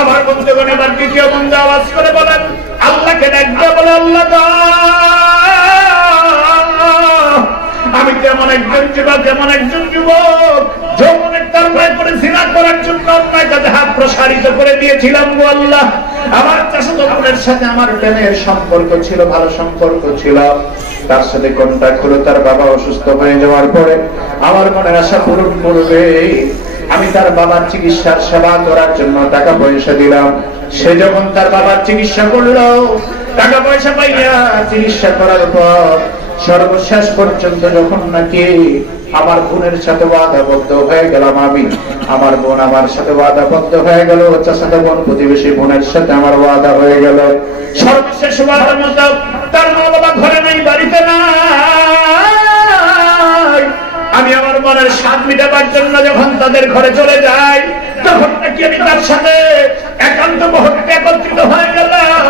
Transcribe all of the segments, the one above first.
আমার বন্ধুগণ এবার দ্বিতীয় বন্ধু আওয়াজ করে বলেন, আল্লাহকে ডাকবে, বলে আল্লাহ আমি যেমন একজন যুবক, যেমন একজন যুবক যৌবনের তারফায় করে জিনা করার জন্য অন্যায় কাজে হাত প্রসারিত করে দিয়েছিলাম গো আল্লাহ। আমার চাচাতো বোনের সাথে আমার প্রেমের সম্পর্ক ছিল, ভালো সম্পর্ক ছিল, তার সাথে কন্টাক্ট হলো। তার বাবা অসুস্থ হয়ে যাওয়ার পরে আমার মনের আশা পূরণ করবে, আমি তার বাবার চিকিৎসার সেবা করার জন্য টাকা পয়সা দিলাম। সে যখন তার বাবার চিকিৎসা করলো, টাকা পয়সা পাইয়া চিকিৎসা করার পর সর্বশেষ পর্যন্ত যখন নাকি আমার বোনের সাথে ওয়াদাবদ্ধ হয়ে গেলাম, আমি আমার বোন আমার সাথে ওয়াদাবদ্ধ হয়ে গেল, চাচাতো বোন প্রতিবেশী বোনের সাথে আমার ওয়াদা হয়ে গেল। সর্বশেষ ওয়াদার মতো তার মা বাবা ঘরে নেই, বাড়িতে নাই। আমি আমার মনের স্বাদ মিটাবার জন্য যখন তাদের ঘরে চলে যাই, তখন নাকি আমি তার সাথে একান্ত মুহূর্তে একত্রিত হয়ে গেলাম।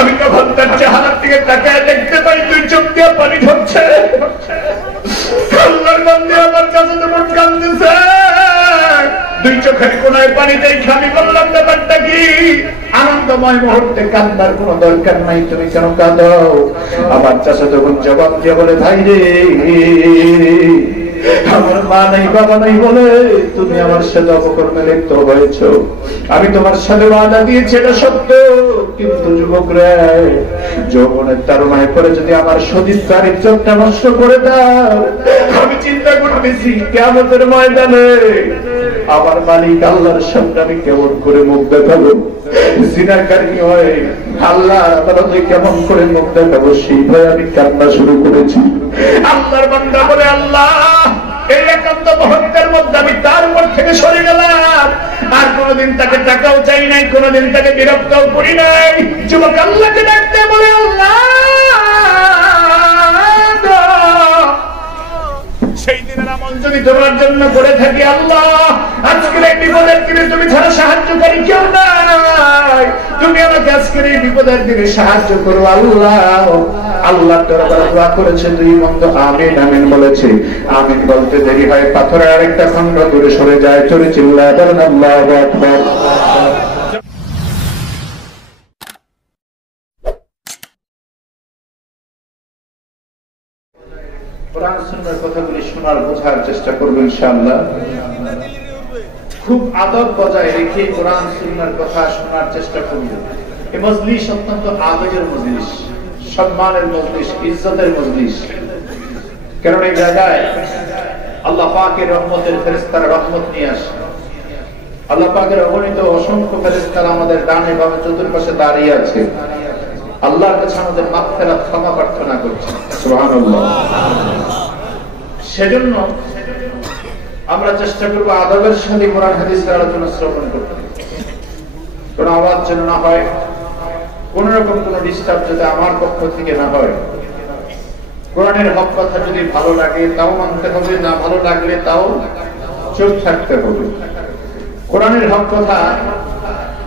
আমি তখন তার চেহারার দিকে তাকায় দেখতে পাই দুই চোখ দিয়ে পানি ঝরছে। আল্লাহর বান্দা আমার কাছে তো মন কাঁদতেছে, দুই চোখের কোনায় পানি দেখে আমি বললাম, ব্যাপারটা কি? আনন্দময় মুহূর্তে কান্দার কোনো দরকার নাই, তুমি কেন কাঁদো? আমার চাচা তখন জবাব দিয়ে বলে, ভাই রে, আমার মা নাই বাবা নাই বলে তুমি আমার সাথে অপকর্মে লিপ্ত হয়েছ। আমি তোমার সাথে ওয়াদা দিয়েছি, এটা সত্য, কিন্তু যুবক রে, যৌবনের তারুণ্যে পরে যদি আমার সতীত্বের ইজ্জতটা নষ্ট করে দাও, আমি চিন্তা করতেছি কিয়ামতের ময়দানে আমার মালিক আল্লাহর সামনে আমি কেমন করে মুখ দেখাবো? জিনাকারী হয়ে আল্লাহর আদালতে কেমন করে মুখ দেখাবো? সেই ভয়ে আমি কান্না শুরু করেছি। আল্লাহর বান্দা বলে, আল্লাহ এই একান্ত মুহূর্তের মধ্যে আমি তার উপর থেকে সরে গেলাম, আর কোনদিন তাকে টাকাও চাই নাই, কোনদিন তাকে বিরক্তও করি নাই। যুবক আল্লাহকে ডাকতে বলে, আল্লাহ সেই দিনের আমল যদি তোমার জন্য করে থাকি, আল্লাহ আজকের এই বিপদের দিনে তুমি ছাড়া সাহায্যকারী কেউ নাই, তুমি আমাকে আজকের এই বিপদের দিনে সাহায্য করো আল্লাহ। আল্লাহ দরবারে দোয়া করেছে, দুই মন্দ আমিন আমিন বলেছে। আমিন বলতে দেরি হয়, পাথরের আরেকটা খন্ড দূরে সরে যায়। চলে চিল্লায় বলেন আল্লাহু আকবার। কোরআন সুন্নাহর কথাগুলি শোনার বোঝার চেষ্টা করব ইনশাআল্লাহ। খুব আদব বজায় রেখে কোরআন সুন্নাহর কথা শোনার চেষ্টা করব। এই মজলিস অত্যন্ত আবেগের মজলিস, সম্মানের মজলিস, ইজ্জতের মজলিস। কারণ এই জায়গায় আল্লাহ পাকের রহমতের ফেরেশতারা রহমত নিয়ে আসে। আল্লাহ পাকের অগণিত অসংখ্য ফেরেশতারা আমাদের ডানে বামে চতুর্পাশে দাঁড়িয়ে আছে, আল্লাহর কাছে আমাদের মাগফিরাত ক্ষমা প্রার্থনা করছে। সুবহানাল্লাহ। সেজন্য আমরা চেষ্টা করব আদবের সাথে কোরআন হাদিসের আলোচনা শ্রবণ করতে, কোন আওয়াজ যেন না হয়, কোন রকম কোন ডিস্টার্ব যদি আমার পক্ষ থেকে না হয়। কোরআনের হক কথা যদি ভালো লাগে তাও মানতে হবে, না ভালো লাগলে তাও চুপ থাকতে হবে। কোরআনের হক কথা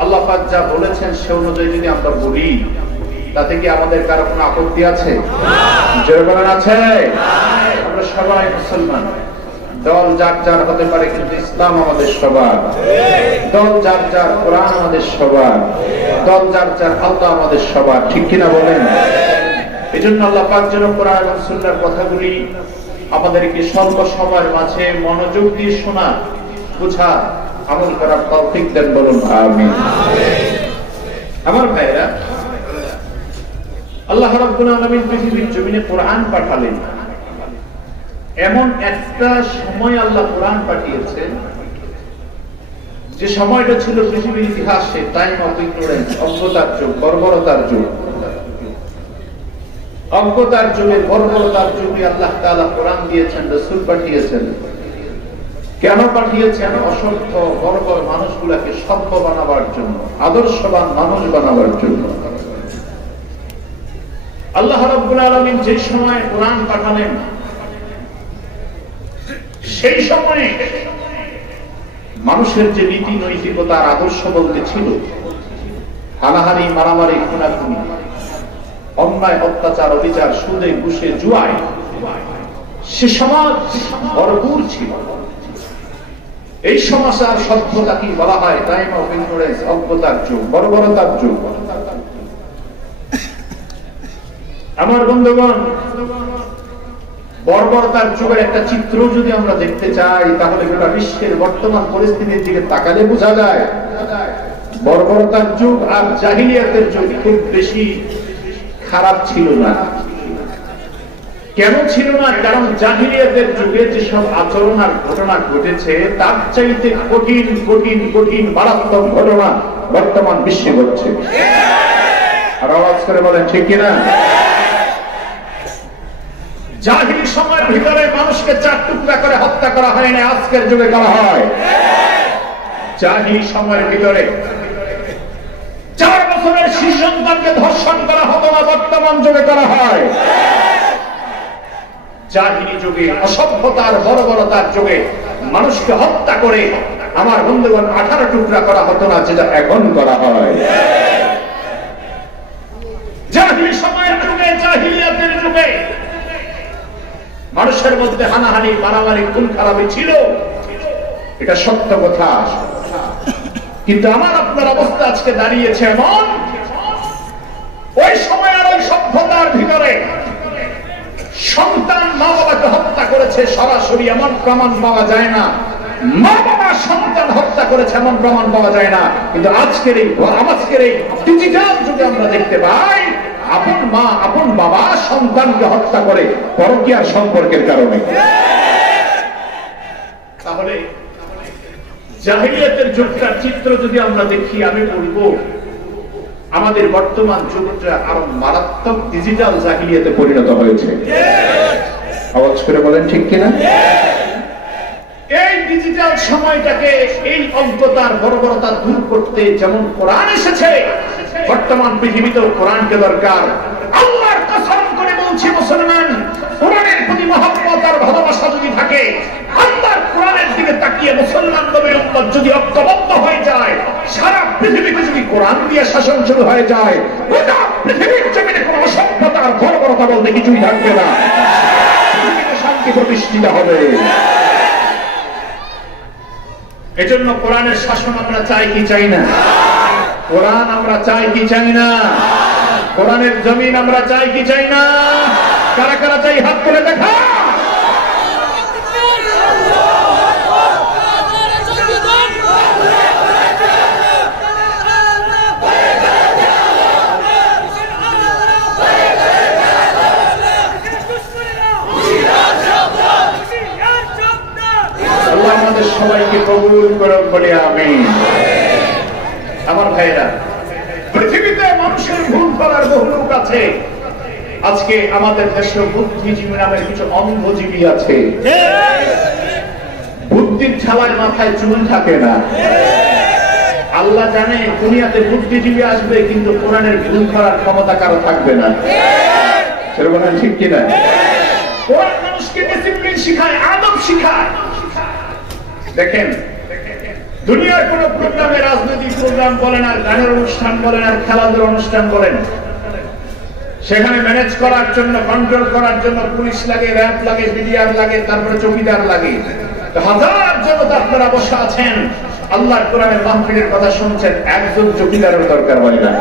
আল্লাহ পাক যা বলেছেন সে অনুযায়ী যদি আমরা বলি, তাতে কি আমাদের কারো কোনো আপত্তি আছে? জোরবান আছে? আমরা সবাই মুসলমান, দল যার যার হতে পারে, কিন্তু ইসলাম আমাদের সবার। দল যার যার, কোরআন আমাদের সবার। দল যার যার, আল্লাহ আমাদের সবার। ঠিক কিনা বলেন? এই জন্য আল্লাহ পাক যেন কোরআন এবং সুন্নাহর কথাগুলি আমাদেরকে স্বল্প সময়ের মাঝে মনোযোগ দিয়ে শোনা, বোঝা, আমল করার তৌফিক দেন, বলুন আমিন। আমার ভাইরা, আল্লাহ রাব্বুল আলামিন পৃথিবীর জমিনে কোরআন পাঠালেন। এমন একটা সময় আল্লাহ কোরআন পাঠিয়েছেন যে সময়টা ছিল পৃথিবীর ইতিহাসে টাইম অফ ইগনোরেন্স, অজ্ঞতার যুগ, বর্বরতার যুগ। অজ্ঞতার যুগে, বর্বরতার যুগে আল্লাহ তাআলা কোরআন দিয়েছেন, রাসূল পাঠিয়েছেন। কেন পাঠিয়েছেন? অসভ্য বর্বর মানুষগুলোকে সভ্য বানাবার জন্য, আদর্শবান মানুষ বানাবার জন্য। আল্লাহ রাব্বুল আলামিন যে সময় কোরআন পাঠালেন, সেই সময়ে মানুষের যে নীতি নৈতিকতার আদর্শ বলতে ছিল, হানাহানি, মারামারি, খুনাখুনি, অন্যায়, অত্যাচার, অবিচার, সুদে, ঘুষে, জুয়ায় সে সমাজ ভরপুর ছিল। এই সমাজ আর সভ্যতা কি বলা হয়? টাইম অফ ইগনোরেন্স, অজ্ঞতার যুগ, বর্বরতার যুগ। আমার বন্ধুগণ, বর্বরতার যুগের একটা চিত্র যদি আমরা দেখতে চাই, তাহলে গোটা বিশ্বের বর্তমান পরিস্থিতির দিকে তাকালে বোঝা যায় বর্বরতার যুগ আর জাহিলিয়াতের যুগ খুব বেশি খারাপ ছিল না। কেন ছিল না? কারণ জাহিলিয়াতের যুগে যেসব আচরণ আর ঘটনা ঘটেছে তার চাইতে কঠিন কঠিন কঠিন মারাত্মক ঘটনা বর্তমান বিশ্বে ঘটছে। আর আওয়াজ করে বলেন ঠিক কিনা? জাহিলি সময়ের ভিতরে মানুষকে 4 টুকরা করে হত্যা করা হয় না, আজকের যুগে করা হয়। জাহিলি সময়ের ভিতরে 4 বছরের শিশু সন্তানকে ধর্ষণ করা হতো না, বর্তমান যুগে করা হয়। জাহিলি যুগে, অসভ্যতার বর্বরতার যুগে মানুষকে হত্যা করে আমার বন্ধুগণ 18 টুকরা করা হতো না, যেটা এখন করা হয়। জাহিলি সময়ের যুগে, জাহিলিয়াতের যুগে মানুষের মধ্যে হানাহানি, মারামারি, খুন খারাপি ছিল, এটা সত্য কথা। কিন্তু আমার আপনার অবস্থা আজকে দাঁড়িয়েছে এমন, ওই সময় আর ওই সভ্যতার ভিতরে সন্তান মা বাবাকে হত্যা করেছে সরাসরি এমন প্রমাণ পাওয়া যায় না, মা বাবা সন্তান হত্যা করেছে এমন প্রমাণ পাওয়া যায় না। কিন্তু আজকের এই ডিজিটাল যুগে আমরা দেখতে পাই আপন মা আপন বাবা সন্তানকে হত্যা করে পরকীয়ার সম্পর্কের কারণে। তাহলে জাহিলিয়াতের যুগটার চিত্র যদি আমরা দেখি, আমি বলবো আমাদের বর্তমান যুগটা আরো মারাত্মক ডিজিটাল জাহিলিয়াতে পরিণত হয়েছে। আওয়াজ করে বলেন ঠিক কিনা? এই ডিজিটাল সময়টাকে, এই অজ্ঞতার বর্বরতা দূর করতে যেমন কোরআন এসেছে, বর্তমান পৃথিবীতেও কোরআনকে দরকার। আল্লাহর কসম করে বলছি মুসলমান, কোরআনের প্রতি মহব্বত আর ভালোবাসা যদি থাকে, আল্লাহর কোরআনের দিকে তাকিয়ে মুসলমান নবীর উম্মত যদি ঐক্যবদ্ধ হয়ে যায়, সারা পৃথিবীতে যদি কোরআন দিয়ে শাসন শুরু হয়ে যায়, গোটা পৃথিবীর জমিনে কোনো অসভ্যতা আর বর্বরতা বলতে কিছুই থাকবে না, পৃথিবীতে শান্তি প্রতিষ্ঠিত হবে। এজন্য কোরআনের শাসন আমরা চাই কি চাই না? কোরআন আমরা চাই কি চাই না? কোরআনের জমিন আমরা চাই কি চাই না? কারা কারা চাই হাত তুলে দেখা। আল্লাহ আমাদের সবাইকে কবুল করুন বলে আমিন। আমার ভাইরা, পৃথিবীতে মানুষের ভুল করার বহু লোক আছে। আজকে আমাদের দেশে বুদ্ধিজীবী নামের কিছু অন্ধজীবী আছে। বুদ্ধির ঠালায় মাথায় চুল থাকে না। আল্লাহ জানে দুনিয়াতে বুদ্ধিজীবী আসবে, কিন্তু কোরআনের ভুল করার ক্ষমতা কারো থাকবে না। সেরকম ঠিক কিনা? কোরআন মানুষকে ডিসিপ্লিন শিখায়, আদব শিখায়। দেখেন, দুনিয়ার কোন প্রোগ্রামে, রাজনৈতিক প্রোগ্রাম বলেন আর গানের অনুষ্ঠান বলেন আর খেলাধুলার অনুষ্ঠান বলেন, সেখানে ম্যানেজ করার জন্য, কন্ট্রোল করার জন্য পুলিশ লাগে, র্যাব লাগে, বিডিআর লাগে, তারপরে চৌকিদার লাগে। হাজার জনতা আপনারা বসে আছেন, আল্লাহর কোরআনের মাহফিলের কথা শুনছেন, একজন চৌকিদারের দরকার হয় না।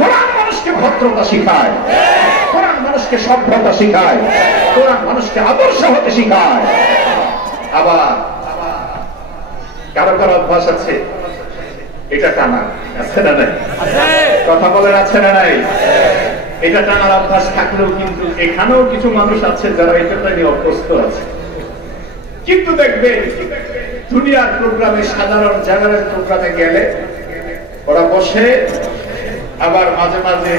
কোরআন মানুষকে ভদ্রতা শিখায়, কোরআন মানুষকে সভ্যতা শিখায়, কোরআন মানুষকে আদর্শ হতে শিখায়। আবার কারো কারো অভ্যাস আছে এটা টানা, আছে না নাই? কথা বলেন আছে না নাই? এটা টানার অভ্যাস থাকলেও কিন্তু এখানেও কিছু মানুষ আছে যারা এটা নিয়ে অভ্যস্ত আছে। কিন্তু দেখবেন দুনিয়ার প্রোগ্রামে, সাধারণ জেনারেল প্রোগ্রামে গেলে ওরা বসে, আবার মাঝে মাঝে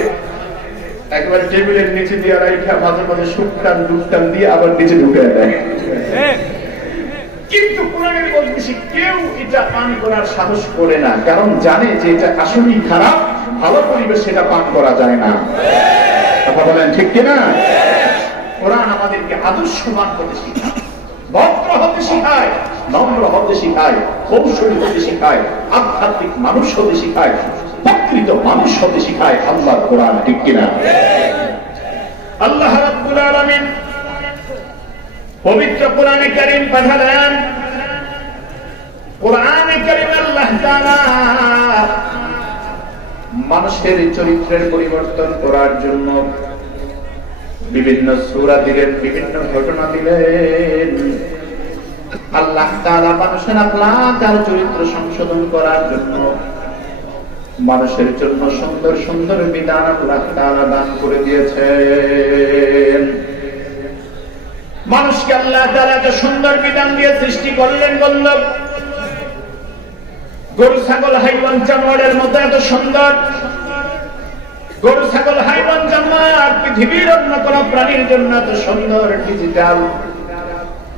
একেবারে টেবিলের নিচে দিয়ে রাইখা মাঝে মাঝে সুপটান ডুবটান দিয়ে আবার নিচে ঢুকে দেয়। কিন্তু কোরআনের মজলিসে কেউ এটা পান করার সাহস করে না, কারণ জানে যে এটা আসলেই খারাপ, ভালো পরিবেশ সেটা পান করা যায় না। কথা বলেন ঠিক কিনা? কোরআন আমাদেরকে আদর্শবান হতে শিখায়, ভদ্র হতে শিখায়, নম্র হতে শিখায়, কৌশলী হতে শিখায়, আধ্যাত্মিক মানুষ হতে শিখায়, প্রকৃত মানুষ হতে শিখায় আল্লাহর কোরআন। ঠিক কিনা? আল্লাহ রাব্বুল আলামিন পবিত্র কোরআনে কারীম পাঠালেন কোরআনে কারীমে আল্লাহ তাআলা মানুষের চরিত্রের পরিবর্তন করার জন্য বিভিন্ন সূরা দিলেন, বিভিন্ন ঘটনা দিলেন। আল্লাহ তাআলা মানুষের আখলাক আর চরিত্র সংশোধন করার জন্য মানুষের জন্য সুন্দর সুন্দর বিধান আল্লাহ তাআলা দান করে দিয়েছেন। মানুষকে আল্লাহ তাআলা এত সুন্দর বিধান দিয়ে সৃষ্টি করলেন, বলল গরু ছাগল হাইওয়ান জানোয়ারের মতো এত সুন্দর। গরু ছাগল হাইওয়ান জানোয়ার পৃথিবীর অন্য কোন প্রাণীর জন্য এত সুন্দর ডিজিটাল,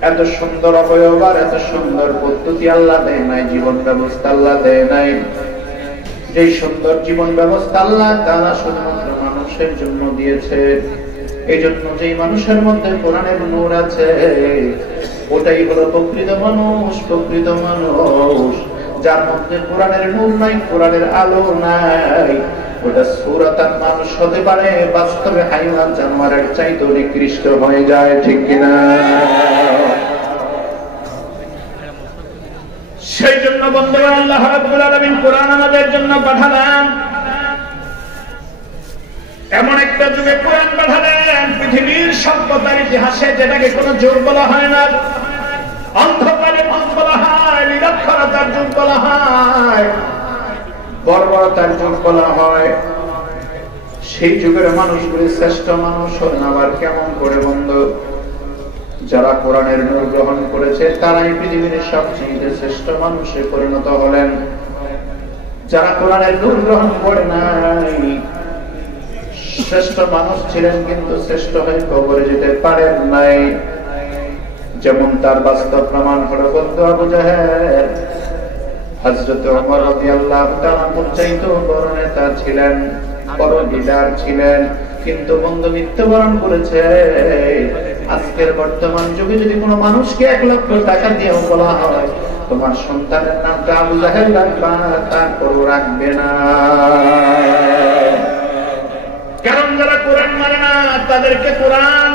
এত সুন্দর অবয়ব আর এত সুন্দর পদ্ধতি আল্লাহ দেয় নাই, জীবন ব্যবস্থা আল্লাহ দেয় নাই। এই সুন্দর জীবন ব্যবস্থা আল্লাহ তাআলা শুধুমাত্র মানুষের জন্য দিয়েছে। এই জন্য যেই মানুষের মধ্যে কোরআনের নূর আছে ওটাই হলো প্রকৃত মানুষ। প্রকৃত মানুষ যার মধ্যে কোরআনের নূর নাই, কোরআনের আলো নাই, ওটা সূরাতান মানুষ হতে পারে, বাস্তবে হাইওয়ান জানোয়ারের চাইতে নিকৃষ্ট হয়ে যায়। ঠিক কিনা? সেই জন্য বন্ধুরা আল্লাহ রাব্বুল আলামিন কোরআন আমাদের জন্য পাঠালেন। এমন একটা যুগে কোরআন পাঠালেন পৃথিবীর সভ্যতার ইতিহাসে যেটাকে কোনো যুগ বলা হয় না, অন্ধকারের যুগ বলা হয়, নিরক্ষরতার যুগ বলা হয়, বর্বরতার যুগ বলা হয়। সেই যুগের মানুষগুলি শ্রেষ্ঠ মানুষ হলেন আবার কেমন করে বন্ধু? যারা কোরআনের নূর গ্রহণ করেছে তারাই পৃথিবীর সবচেয়ে শ্রেষ্ঠ মানুষে পরিণত হলেন। যারা কোরআনের নূর গ্রহণ করে নাই শ্রেষ্ঠ মানুষ ছিলেন কিন্তু শ্রেষ্ঠ হয়ে কবরে যেতে পারেন নাই। যেমন তার বাস্তব প্রমাণ হলো বন্ধু আবু জাহেল। হযরত ওমর রাদিয়াল্লাহু তাআলা চাইতো বড় নেতা ছিলেন, বড় লিডার ছিলেন, কিন্তু বন্ধু মৃত্যুবরণ করেছে। আজকের বর্তমান যুগে যদি কোনো মানুষকে 1 লক্ষ টাকা দিয়েও বলা হয় তোমার সন্তানের নামটা আবু জাহেল রাখবা, তারপরও রাখবে না। কারণ যারা কোরআন মানে না তাদেরকে কোরআন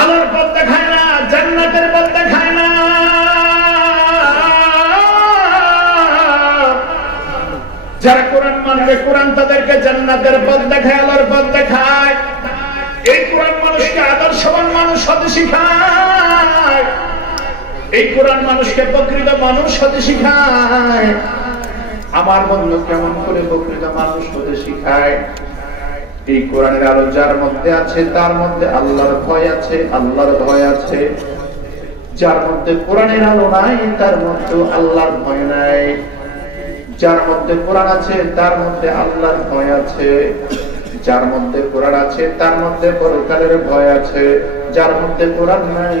আলোর পথ দেখায় না, জান্নাতের পথ দেখায় না। যারা কোরআন মানবে কোরআন তাদেরকে জান্নাতের পথ দেখায়, আলোর পথ দেখায়। এই কোরআন মানুষকে আদর্শবান মানুষ হতে শিখায়, এই কোরআন মানুষকে প্রকৃত মানুষ হতে শিখায়। আমার বন্ধু কেমন করে প্রকৃত মানুষ হতে শিখায়? এই কোরআনের আলো যার মধ্যে আছে তার মধ্যে আল্লাহর ভয় আছে, আল্লাহর ভয় আছে। যার মধ্যে কোরআনের আলো নাই তার মধ্যে আল্লাহর ভয় নাই। যার মধ্যে কোরআন আছে তার মধ্যে আল্লাহর ভয় আছে। যার মধ্যে কোরআন আছে তার মধ্যে পরকালের ভয় আছে। যার মধ্যে কোরআন নাই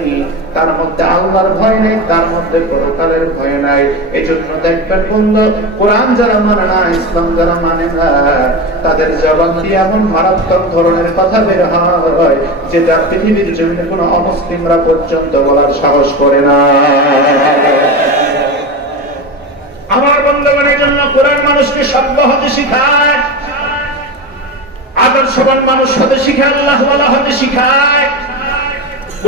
তার মধ্যে আল্লাহর ভয় নেই, তার মধ্যে পরকালের ভয় নাই। এই জন্য দেখবেন বন্ধু কোরআন যারা মানে না, ইসলাম যারা মানে না, তাদের জবান দিয়ে এমন মারাত্মক ধরনের কথা বের হয় যেটা পৃথিবীর জমিনে কোনো অমুসলিমরা পর্যন্ত বলার সাহস করে না। আমার বন্ধুগণের জন্য কোরআন মানুষকে সভ্য হতে শিখায়, আদর্শবান মানুষ হতে শিখায়, আল্লাহওয়ালা হতে শিখায়।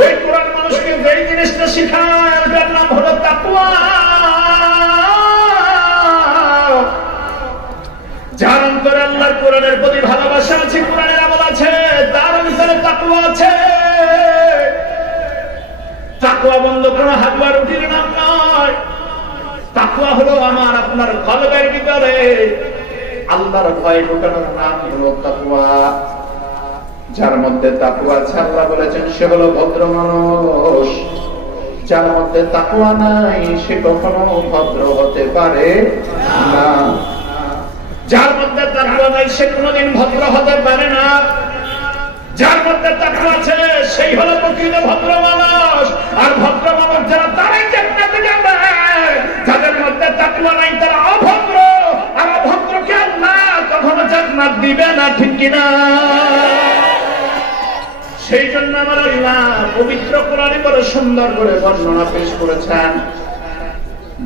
ওই কোরআন মানুষকে যেই জিনিসটা শিখায় তার নাম হলো তাকওয়া। যার অন্তরে আল্লাহর কোরআনের প্রতি ভালোবাসা আছে, কোরআনের আমল আছে, তার অন্তরে তাকওয়া আছে। তাকওয়া বন্ধু কোনো হাগুয়া রুটির নাম নয়। তাকওয়া হলো আমার আপনার কলবের ভিতরে আল্লাহর ভয় ঢোকানোর নাম হলো তাকওয়া। যার মধ্যে তাকওয়া আছে আল্লাহ বলেছেন সে হলো ভদ্র মানুষ। যার মধ্যে তাকওয়া নাই সে কখনো ভদ্র হতে পারে না। যার মধ্যে তাকওয়া নাই সে কোনোদিন ভদ্র হতে পারে না। যার মধ্যে তাকওয়া আছে সেই হলো প্রকৃত ভদ্র মানুষ। আর ভদ্র মানুষ যারা তারাই জান্নাতে যাবে। যাদের মধ্যে তাকওয়া নাই তারা অভদ্র, আর অভদ্রকে আল্লাহ কখনো জান্নাত দিবে না। ঠিক কিনা? সেই জন্য আমার আল্লাহ পবিত্র কোরআনে বড় সুন্দর করে বর্ণনা পেশ করেছেন।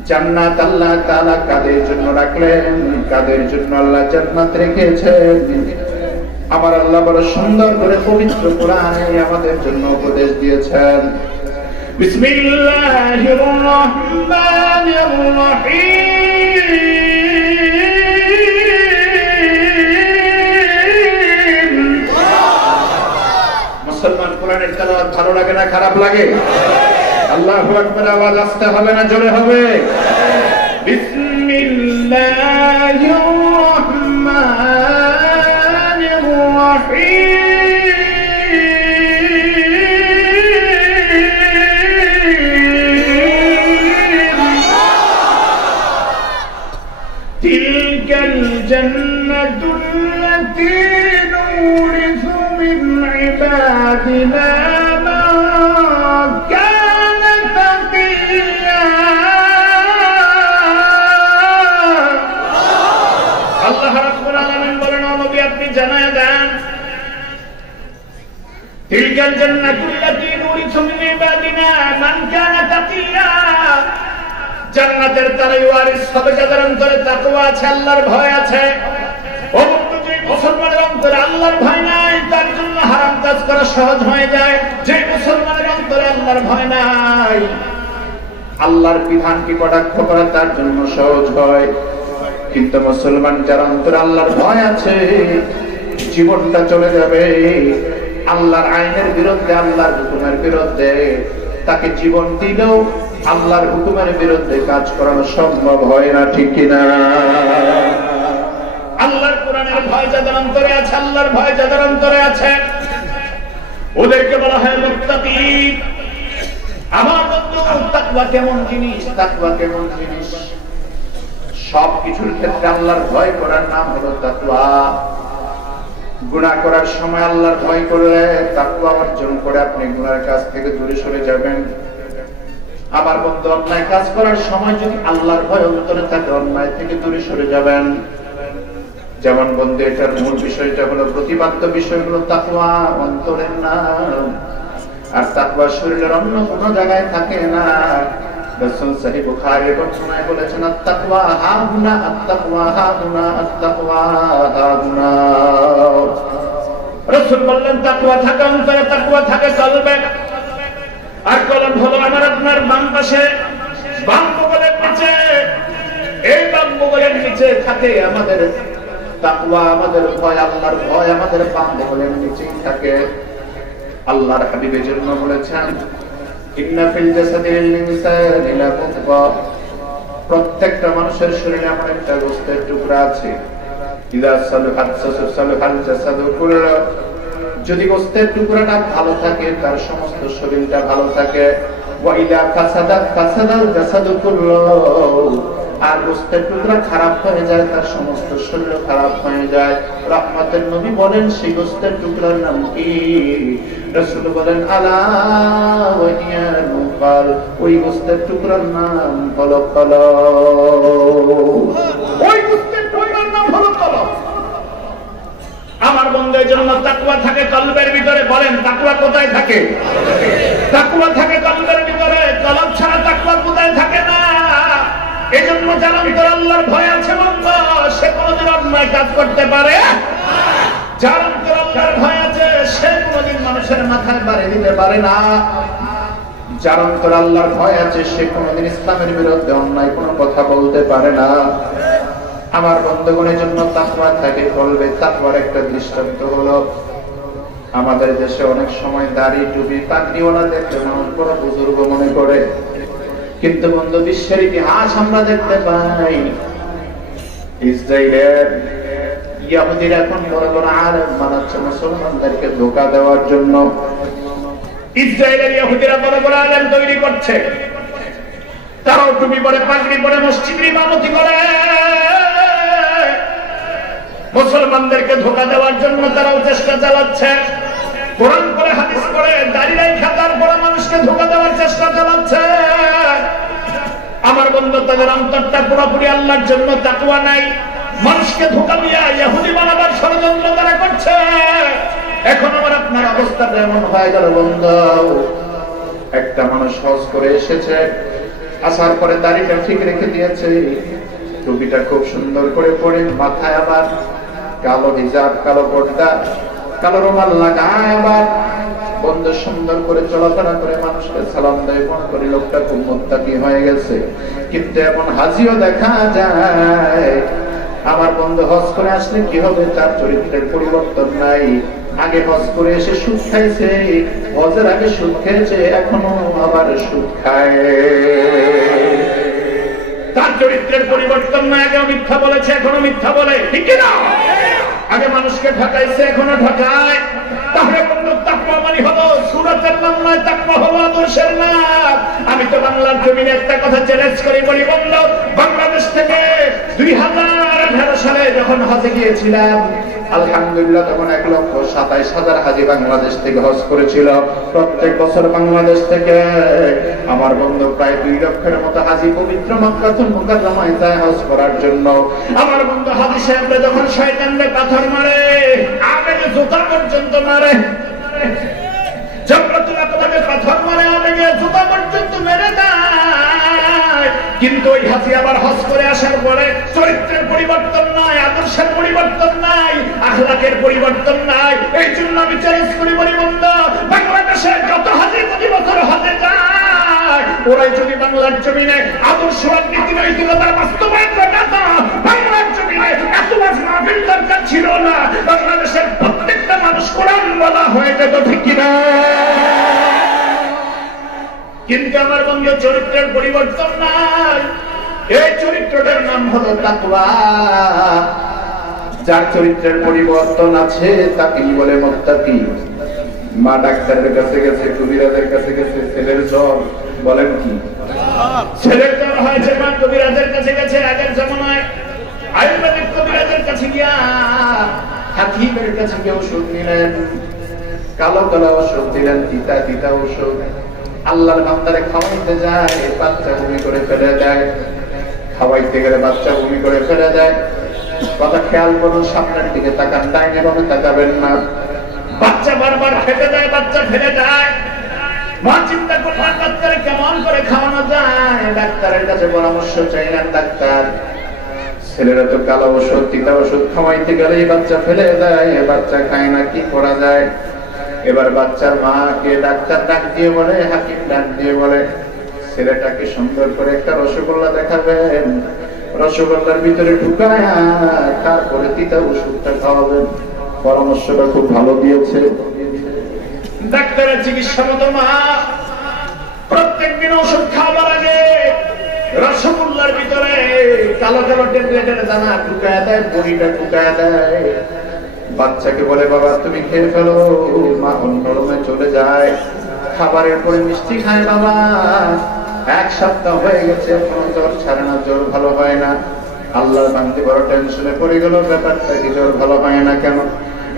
জান্নাত আল্লাহ তাআলা কাদের জন্য রাখলেন, কাদের জন্য আল্লাহ জান্নাত রেখেছেন, আমার আল্লাহ বড় সুন্দর করে পবিত্র কোরআনে আমাদের জন্য উপদেশ দিয়েছেন। বিসমিল্লাহির রহমানির রহিম। মুসলমান কোরআনের তেলাওয়াত ভালো লাগে না খারাপ লাগে? আল্লাহু আকবার আওয়াজ আসতে হবে না জোরে হবে? বিসমিল্লাহির রহমানির রহিম। তিলকাল জান্নাতুল্লাতী নুরিসু মিন ইবাদিনা মান কানা তাকিয়া। আল্লাহ রাব্বুল আলামিন বলেন, ও নবী আপনি জানায়া দেন, তিলকাল জান্নাতুল্লাতী নুরিসু মিন ইবাদিনা মান কানা তাকিয়া। জান্নাতের তারাই ওয়ারিস হবে যাদের অন্তরে তাকওয়া আছে, আল্লাহর ভয় আছে। ও বন্ধু, যে মুসলমানের অন্তরে আল্লাহর ভয় নাই তার জন্য হারাম কাজ করা সহজ হয়ে যায়। যে মুসলমানের অন্তরে আল্লাহর ভয় নাই, আল্লাহর বিধানকে কটাক্ষ করা তার জন্য সহজ হয়। কিন্তু মুসলমান যার অন্তরে আল্লাহর ভয় আছে, জীবনটা চলে যাবে আল্লাহর আইনের বিরুদ্ধে, আল্লাহর হুকুমের বিরুদ্ধে। তাকে জীবন দিলেও আল্লাহর হুকুমের বিরুদ্ধে কাজ করানো সম্ভব হয় না, ঠিক কিনা? আল্লাহর কোরআনের ভয় যাদের অন্তরে আছে, আল্লাহর ভয় যাদের অন্তরে আছে, ওদেরকে বলা হয় মুত্তাকি। আমার বন্ধু, তাকওয়া কেমন জিনিস? তাকওয়া কেমন জিনিস? সব কিছুর ক্ষেত্রে আল্লাহর ভয় করার নাম হলো তাকওয়া। গুনাহ করার সময় আল্লাহর ভয় করলে তাকওয়া অর্জন করে আপনি গুনাহের কাছ থেকে দূরে সরে যাবেন। আমার বন্ধু, অন্যায় কাজ করার সময় যদি আল্লাহর ভয় অন্তরে থাকে, অন্যায় থেকে দূরে সরে যাবেন। যেমন বন্ধু, এটার মূল বিষয়টা হলো, প্রতিপাদ্য বিষয় হলো তাকওয়া অন্তরের নাম। আর তাকওয়া শরীরের অন্য কোনো জায়গায় থাকে না। রাসূল সহিহ বুখারীর বর্ণনায় বলেছেন, আত-তাকওয়া হাহুনা, আত-তাকওয়া হাহুনা, আত-তাকওয়া হাহুনা। রাসূল বললেন, তাকওয়া থাকে অন্তরে, তাকওয়া থাকে কলবে। আর কলব হলো আমার আপনার বাম পাশে, বাম বগলের নিচে। এই বাম বগলের নিচে থাকে আমাদের তাকওয়া, আমাদের ভয়, আল্লাহর ভয় আমাদের বাম বগলের নিচেই থাকে। আল্লাহর হাবিব এর জন্য বলেছেন, ইন্না ফিল জাসাদিল ইনসানি লামুদগা। প্রত্যেকটা মানুষের শরীরে এমন একটা গোশতের টুকরা আছে, ইযা সালুহাত সালুহাল জাসাদু কুল্লু। যদি গোশতের টুকরাটা ভালো থাকে, তার সমস্ত শরীরটা ভালো থাকে। ওয়া ইযা ফাসাদাত ফাসাদাল জাসাদু কুল্লু। আর গোশতের টুকরা খারাপ হয়ে যায়, তার সমস্ত শরীর খারাপ হয়ে যায়। রাহমাতের নবী বলেন, সেই গোশতের টুকরার নাম কি? রাসূল বলেন, আলা ওয়া হিয়াল মুকাল। ওই গোশতের টুকরার নাম হলো কলব। ওই গোশতের টুকরার নাম হলো কলব। আমার বন্ধুদের জন্য তাকওয়া থাকে কলবের ভিতরে। বলেন, তাকওয়া কোথায় থাকে? তাকওয়া থাকে কলবের ভিতরে। কলব ছাড়া তাকওয়া কোথায় থাকে না। এজন্য যার অন্তরে আল্লাহর ভয় আছে বন্ধু, সে কোনোদিন অন্যায় কাজ করতে পারে। যার অন্তরে আল্লাহর ভয় আছে, সে কোনোদিন মানুষের মাথায় বাড়ি দিতে পারে না। যার অন্তরে আল্লাহর ভয় আছে, সে কোনোদিন ইসলামের বিরুদ্ধে অন্যায় কোনো কথা বলতে পারে না। আমার বন্ধুগণের জন্য তাকওয়া থাকে কলবে। তাকওয়ার একটা দৃষ্টান্ত হলো, আমাদের দেশে অনেক সময় দাড়ি টুপি পাগড়িওয়ালা দেখলে মানুষ বড় বুজুর্গ মনে করে। কিন্তু বন্ধু, বিশ্বের ইতিহাস আমরা দেখতে পাই, ইসরায়েলের ইহুদিরা এখন বড় বড় আলেম বানাচ্ছে মুসলমানদেরকে ধোঁকা দেওয়ার জন্য। ইসরায়েলের ইহুদিরা বড় বড় আলেম তৈরি করছে, তারাও টুপি পরে পাগড়ি পরে মসজিদের ইমামতি করে। মুসলমানদেরকে ধোঁকা দেওয়ার জন্য তারাও চেষ্টা চালাচ্ছে। কোরআন পড়ে, হাদিস পড়ে, দাড়ি রাখা, তারপরে মানুষকে ধোঁকা দেওয়ার চেষ্টা চালাচ্ছে। আমার বন্ধু, তাদের অন্তরটা পুরোপুরি আল্লাহর জন্য তাকওয়া নাই। মানুষকে ধোঁকা দিয়া ইহুদি বানাবার ষড়যন্ত্র তারা করছে। এখন আমার আপনার অবস্থাটা এমন হয়ে গেল বন্ধু, একটা মানুষ হজ করে এসেছে, আসার পরে দাড়িটা ঠিক রেখে দিয়েছে, টুপিটা খুব সুন্দর করে পরে, মাথায় আবার কালো হিজাব, কালো পর্দা, কালো রুমাল লাগায়, আবার বন্ধু সুন্দর করে চলাফেরা করে মানুষকে সালাম দেয়, মনে করি লোকটা খুব মুত্তাকি হয়ে গেছে। কিন্তু এমন হাজিও দেখা যায়, আমার বন্ধু হজ করে আসলে কি হবে, তার চরিত্রের পরিবর্তন নাই। আগে হজ করে এসে সুদ খাইছে, হজের আগে সুদ খেয়েছে, এখনো আবার সুদ খায়। তার চরিত্রের পরিবর্তন নাই, আগে মিথ্যা বলেছে, এখনো মিথ্যা বলে, ঠিক না? আগে মানুষকে ঠকাইছে, এখনো ঠকায়। তাহলে বন্ধু তাকওয়া মানে হলো সূরাতের নাম নয়, তাকওয়া হলো আদর্শের নাম। আমি তো বাংলার জমিনে একটা কথা চ্যালেঞ্জ করি, বলি বন্ধু, বাংলাদেশ থেকে 2018 সালে যখন হজে গিয়েছিলাম, আলহামদুলিল্লাহ তখন 1,27,000 হাজি বাংলাদেশ থেকে হজ করেছিল। প্রত্যেক বছর বাংলাদেশ থেকে আমার বন্ধু প্রায় 2 লক্ষের মতো হাজি পবিত্র মক্কাতুল মুকাররমায় যায় হজ করার জন্য। আমার বন্ধু হাজি সাহেবরা যখন শয়তানরে পাথর মারে, আবেগে জুতা পর্যন্ত মারে, জামরাতুল আকবাতে পাথর মারে, আবেগে জুতা পর্যন্ত মেরে দেয়। কিন্তু ওই হাজি আবার হজ করে আসার পরে চরিত্রের পরিবর্তন নাই, আদর্শের পরিবর্তন নাই, আখলাকের পরিবর্তন নাই। এই জন্য আমি চ্যালেঞ্জ করি, বলি বন্ধু, বাংলাদেশে যত হাজি প্রতি বছর হজে যায়, ওরাই যদি বাংলার জমিনে আদর্শবাদ নীতি নৈতিকতার বাস্তবায়ন করে না, বাংলার জমিনে এত মাস মাহফিল দরকার ছিল না। বাংলাদেশের প্রত্যেকটা মানুষ কোরআন বলা হয়ে যেত, ঠিক কিনা? কিন্তু আমার বন্ধু চরিত্রের পরিবর্তন নাই। এই চরিত্রটার নাম হলো তাকওয়া। যার চরিত্রের পরিবর্তন আছে তাকে বলে মুত্তাকি। মা ডাক্তারের কাছে গেছে, কবিরাজের কাছে গেছে, ছেলের জ্বর, বলেন কি ছেলের জ্বর হয়েছে, মা কবিরাজের কাছে গেছে। আগের জামানায় আয়ুর্বেদিক কবিরাজের কাছে গিয়া হাকিমের কাছে গিয়ে ওষুধ নিলেন, কালো কালো ওষুধ দিলেন, তিতা তিতা ওষুধ। আল্লাহর বান্দারে খাওয়াইতে যায়, বাচ্চা বমি করে ফেলে দেয়। খাওয়াইতে গেলে বাচ্চা বমি করে ফেলে দেয়। কথা খেয়াল করুন, সামনের দিকে তাকান, ডাইনে বামে তাকাবেন না। বাচ্চা বারবার খেতে দেয়, বাচ্চা ফেলে দেয়। মা চিন্তা করলেন বাচ্চারে কেমন করে খাওয়ানো যায়, ডাক্তারের কাছে পরামর্শ চাইলেন। ডাক্তার, ছেলেরা তো কালো ওষুধ তিতা ওষুধ খাওয়াইতে গেলে বাচ্চা ফেলে দেয়, বাচ্চা খায় না, কি করা যায়? এবার বাচ্চার মাকে ডাক্তার ডাক দিয়ে বলে, হাকিম ডাক দিয়ে বলে, ছেলেটাকে সুন্দর করে একটা রসগোল্লা দেখাবেন, রসগোল্লার ভিতরে ঢুকায় তারপরে তিতা ওষুধটা খাওয়াবেন। পরামর্শটা খুব ভালো দিয়েছে ডাক্তারের। চিকিৎসা মতো মা প্রত্যেকদিন ওষুধ খাওয়ার আগে রসগোল্লার ভিতরে কালো কালো ট্যাবলেটের দানা ঢুকায় দেয়, বড়িটা ঢুকায় দেয়। বাচ্চাকে বলে, বাবা তুমি খেয়ে ফেলো। মা অন্য রুমে চলে যায়, খাবারের পরে মিষ্টি খায়। বাবা 1 সপ্তাহ হয়ে গেছে, কোনো জ্বর ছাড়ে না, জ্বর ভালো হয় না। আল্লাহর বান্দি বড় টেনশনে পড়ে গেল, ব্যাপারটা কি, জ্বর ভালো হয় না কেন?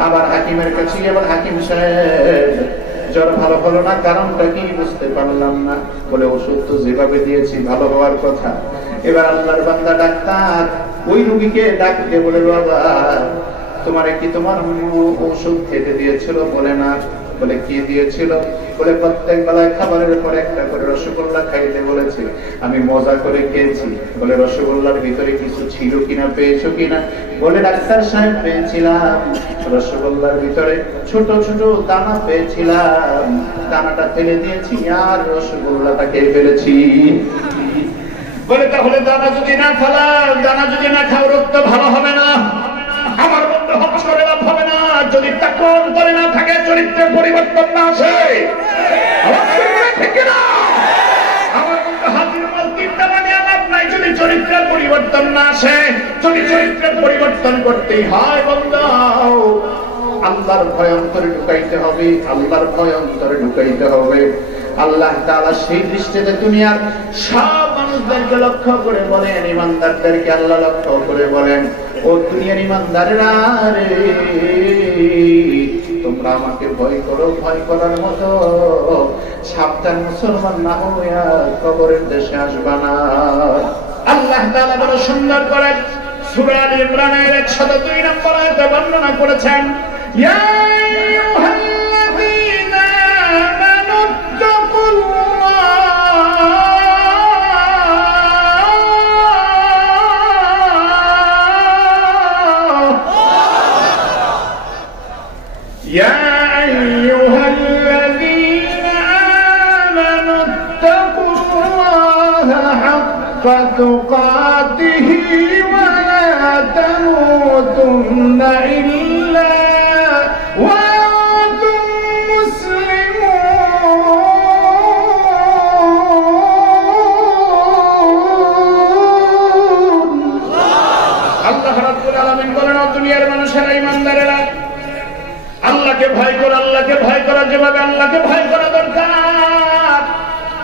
আবার হাকিমের কাছে গিয়ে, হাকিম সাহেব জ্বর ভালো হলো না, কারণটা কি বুঝতে পারলাম না। বলে, ওষুধ তো যেভাবে দিয়েছি ভালো হওয়ার কথা। এবার আল্লাহর বান্দা ডাক্তার ওই রোগীকে ডাক দিয়ে বলে, বাবা তোমার কি তোমার ওষুধ খেতে দিয়েছিল? বলে না। বলে কি দিয়েছিল? বলে প্রত্যেক বেলায় খাবারের পর একটা করে রসগোল্লা খাইতে বলেছে, আমি মজা করে খেয়েছি। বলে রসগোল্লার ভিতরে কিছু ছিল কিনা, পেয়েছো কিনা? বলে ডাক্তার সাহেব পেয়েছিলাম, রসগোল্লার ভিতরে ছোট ছোট দানা পেয়েছিলাম, দানাটা ফেলে দিয়েছি আর রসগোল্লাটা খেয়ে ফেলেছি। বলে তাহলে দানা যদি না ফেলাও, দানা যদি না খাও, রোগ তো ভালো হবে না। আমার বন্ধু হজ করে লাভ হবে না যদি তাকওয়া অন্তরে না থাকে, চরিত্রের পরিবর্তন না আসে। ঠিক না? আমার বন্ধু হাজির মাল 3টা বানিয়ে লাভ নাই যদি চরিত্রের পরিবর্তন না আসে। যদি চরিত্রের পরিবর্তন করতেই হয় বন্ধু, আল্লাহর ভয় অন্তরে ঢুকাইতে হবে, আল্লাহর ভয় অন্তরে ঢুকাইতে হবে। আল্লাহ তাআলা সেই দৃষ্টিতে দুনিয়ার সব মানুষদেরকে লক্ষ্য করে বলেন, ইমানদারদেরকে আল্লাহ লক্ষ্য করে বলেন, ও দুনিয়ার ইমানদারেরা রে, তোমরা আমাকে ভয় করো, ভয় করার মতো সাবধান মুসলমান না হইয়া কবরের দেশে আসবা না। আল্লাহ তাআলা বড় সুন্দর করে সূরা আলে ইমরানের 102 নম্বর আয়াতে বর্ণনা করেছেন, ইয়া আইয়ুহাল্লাযীনা আমানু ইয়া আইয়ুহাল্লাযীনা تقاته ولا تموتن إلا وأنتم مسلمون আল্লাহ রাব্বুল আলামিন বলেন দুনিয়ার মানুষেরা ঈমানদারেরা আল্লাহকে ভয় করো আল্লাহকে ভয় করা যেভাবে আল্লাহকে ভয় করা দরকার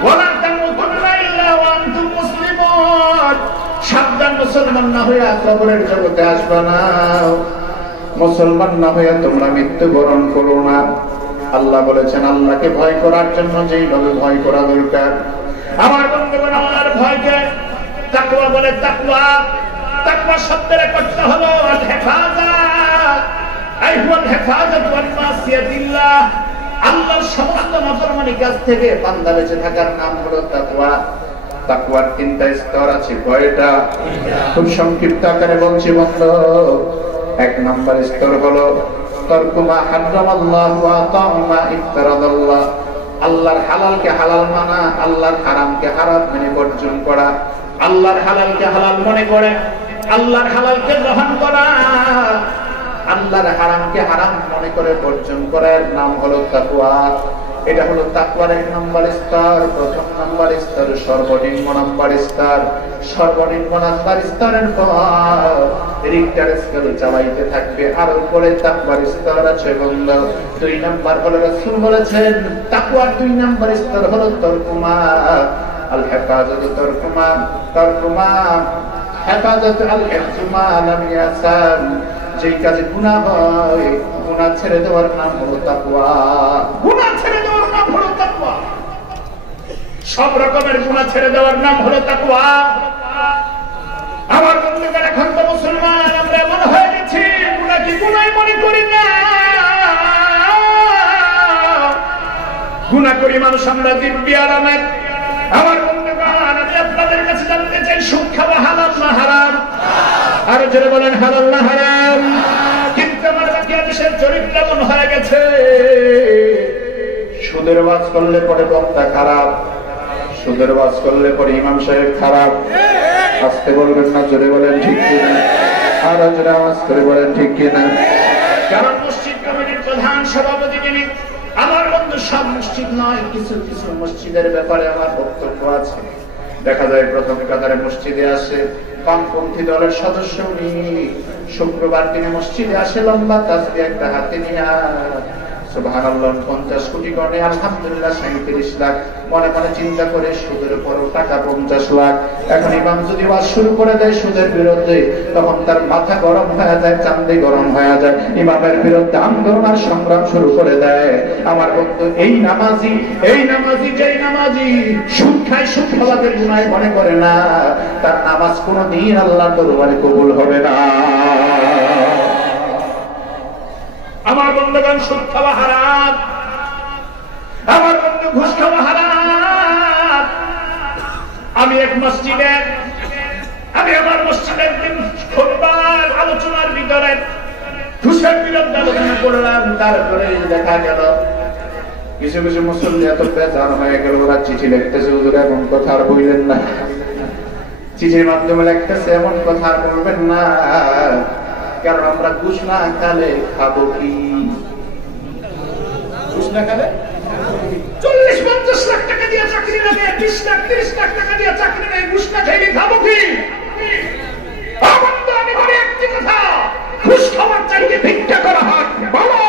ওয়ালা তামুতুন্না ইল্লা ওয়া আনতুম মুসলিমুন সাবধান মুসলমান না হয়ে কবরের জগতে আসবে না মুসলমান না হয়ে তোমরা মৃত্যুবরণ করো না আল্লাহ বলেছেন আল্লাহকে ভয় করার জন্য যেইভাবে ভয় করা দরকার আমার বন্ধুগণ আল্লাহর ভয়কে তাকওয়া বলে তাকওয়া তাকওয়া শব্দের অর্থ হলো আল হেফাজত আইহুল হেফাজত ওয়ান মাসিয়াতিল্লাহ আল্লাহর সমস্ত নাফরমানি কাজ থেকে বান্দা বেঁচে থাকার নাম হলো তাকওয়া তাকওয়ার তিনটা স্তর আছে কয়টা খুব সংক্ষিপ্ত আকারে বলছি বন্ধু এক নাম্বার স্তর হলো তারকুমা হারামাল্লাহু ওয়া তা'মা ইফতারাদাল্লাহ আল্লাহর হালালকে হালাল মানা আল্লাহর হারামকে হারাম মেনে বর্জন করা আল্লাহর হালালকে হালাল মনে করে আল্লাহর হালালকে গ্রহণ করা আল্লাহর হারামকে হারাম মনে করে বর্জন করার নাম হলো তাকওয়া এটা হলো তাকওয়ার এক নাম্বার স্তর প্রথম নাম্বার স্তর সর্বনিম্ন নাম্বার স্তর সর্বনিম্ন নাম্বার স্তরের পর রিক্টার স্কেল চালাইতে থাকবে আর উপরে তাকওয়ার স্তর আছে বন্ধু দুই নাম্বার হলো রাসূল বলেছেন তাকওয়ার দুই নাম্বার স্তর হলো তারকুমা আল হেফাজত তারকুমা হেফাজত আল ইহতিমা লাম ইয়াসাম যেই কাজে গুনাহ হয় গুনাহ ছেড়ে দেওয়ার নাম হলো তাকওয়া গুনাহ ছেড়ে দেওয়ার নাম হলো তাকওয়া সব রকমের গুনাহ ছেড়ে দেওয়ার নাম হলো তাকওয়া আমার বন্ধুগণ এখন তো মুসলমান আমরা এমন হয়ে গেছি গুনাহ কি গুনাহই মনে করি না গুনাহ করি মানুষ আমরা দিব্যি আরামের আমার বন্ধুগণ আমি আপনাদের কাছে জানতে চাই সুদ খাওয়া হালাল না হারাম আর যারা বলেন হালাল না হারাম কিন্তু আমার বাকিয়া দেশের চরিত্র এমন হয়ে গেছে সুদের ওয়াজ করলে পরে বক্তা খারাপ সুদের ওয়াজ করলে পরে ইমাম সাহেব খারাপ আস্তে বলবেন না জোরে বলেন ঠিক কিনা আর যারা ওয়াজ করে বলেন ঠিক কিনা কারণ মসজিদ কমিটির প্রধান সভাপতি যিনি আমার বন্ধু সব মসজিদ নয় কিছু কিছু মসজিদের ব্যাপারে আমার বক্তব্য আছে দেখা যায় প্রথম কাতারে মসজিদে আসে বামপন্থী দলের সদস্য উনি শুক্রবার দিনে মসজিদে আসে লম্বা তাসবিহ একটা হাতে নিয়ে সুবহানাল্লাহ 50 কোটি গণে আলহামদুলিল্লাহ 37 লাখ মনে মনে চিন্তা করে সুদের উপর টাকা 50 লাখ এখন ইমাম যদি ওয়াজ শুরু করে দেয় সুদের বিরুদ্ধে তখন তার মাথা গরম হয়ে যায় চামড়ি গরম হয়ে যায় ইমামের বিরুদ্ধে আন্দোলন আর সংগ্রাম শুরু করে দেয় আমার বন্ধু এই নামাজি যেই নামাজি সুদ খায় সুদ খাওয়াকে গুনাহ মনে করে না তার নামাজ কোনোদিন আল্লাহর দরবারে কবুল হবে না আমার বন্ধুগণ সুদ খাওয়া হারাম আমার বন্ধু ঘুষ খাওয়া হারাম আমি আমার মসজিদের দিন খুতবার আলোচনার ভিতরে ঘুষের বিরুদ্ধে আলোচনা করলাম তারপরে দেখা গেল কিছু কিছু মুসল্লি এত বেজার হয়ে গেল ওরা চিঠি লিখতেছে হুজুর এমন কথা আর বললেন না চিঠির মাধ্যমে লিখতেছে এমন কথা আর বলবেন না কারণ আমরা ঘুষ না খেলে খাবো কি ঘুষ না খেলে 40-50 লাখ টাকা দিয়ে চাকরি নেবে 20 লাখ 30 লাখ টাকা দিয়ে চাকরি নেবে ঘুষ না খেলে খাবো কি আমি বলি একটি কথা ঘুষ খাওয়ার চাইতে ভিক্ষা করা ভালো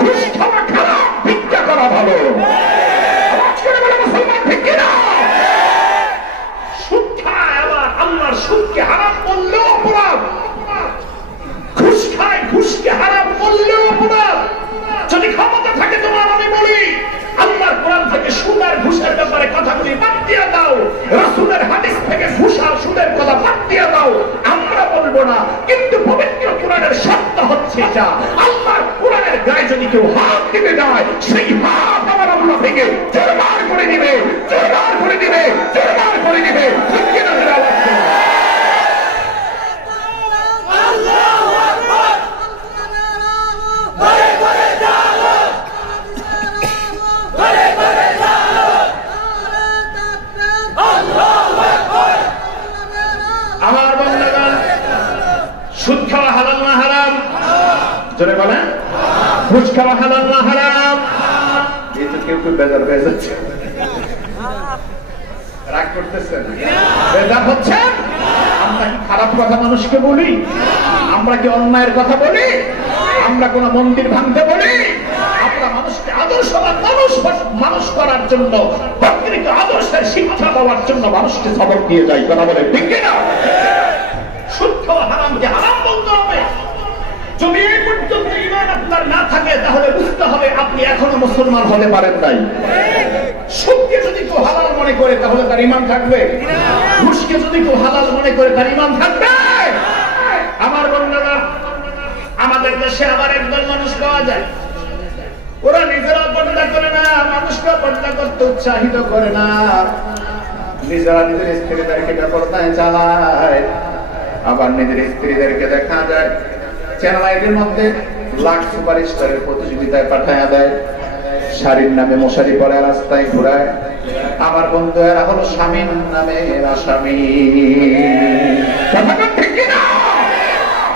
ঘুষ খাওয়া খারাপ ভিক্ষা করা ভালো মুসলমান ভিক্ষা না সুদ খায় আবার আল্লাহর সুদকে হারাম বললেও অপরাধ ঘুষ খায় ঘুষকে হারাম বললেও অপরাধ যদি ক্ষমতা থাকে তোমার আমি বলি আল্লাহর কোরআন থেকে সুদ আর ঘুষের ব্যাপারে কথাগুলি বাদ দিয়ে দাও রাসূলের হাদিস থেকে ঘুষ আর সুদের কথা বাদ দিয়ে দাও আমরা বলবো না কিন্তু পবিত্র কোরআনের শর্ত হচ্ছে এটা আল্লাহর কোরআনের গায়ে যদি কেউ হাত দিতে যায় সেই হাত আমার আল্লাহ ভেঙে চুরমার করে দিবে ঠিক কিনা হালাল না হারাম? জোরে বলেন। ঘুষ খাওয়া হালাল না হারাম? এই তো কেউ বেজার হয়ে যাচ্ছে, রাগ করতেছেন, বেজার হচ্ছে। আমরা কি খারাপ কথা মানুষকে বলি? আমরা কি অন্যায়ের কথা বলি? আমরা কোন মন্দির ভাঙতে বলি? আমরা মানুষকে আদর্শবান মানুষ করার জন্য, প্রকৃত আদর্শের শিক্ষা পাওয়ার জন্য মানুষকে সবক দিয়ে যাই, কথা বলে ঠিক কিনা? শুদ্ধ হারামকে হারাম বলতে হবে। যদি এই পর্যন্ত ঈমান আপনার না থাকে তাহলে বুঝতে হবে আপনি এখনো মুসলমান হতে পারেন নাই। সুদকে যদি কেউ হালাল মনে করে তাহলে তার ঈমান থাকবে? ঘুষকে যদি কেউ হালাল মনে করে তার ঈমান থাকবে? আমার বন্ধুরা, আমাদের দেশে আবার একদল মানুষ পাওয়া যায়, ওরা নিজেরা পর্দা করে না, মানুষকে পর্দা করতে উৎসাহিত করে না, নিজেরা নিজের স্ত্রীদেরকে বেপরদায় চালায়। আবার নিজের স্ত্রীদেরকে দেখা যায় চ্যানেলের মধ্যে লাখ সুপারস্টারের প্রতিযোগিতায় পাঠায় দেয়, শাড়ির নামে মশারি পরে রাস্তায় ঘোরায়। আমার বন্ধু এরা হলো স্বামীর নামে আসামি।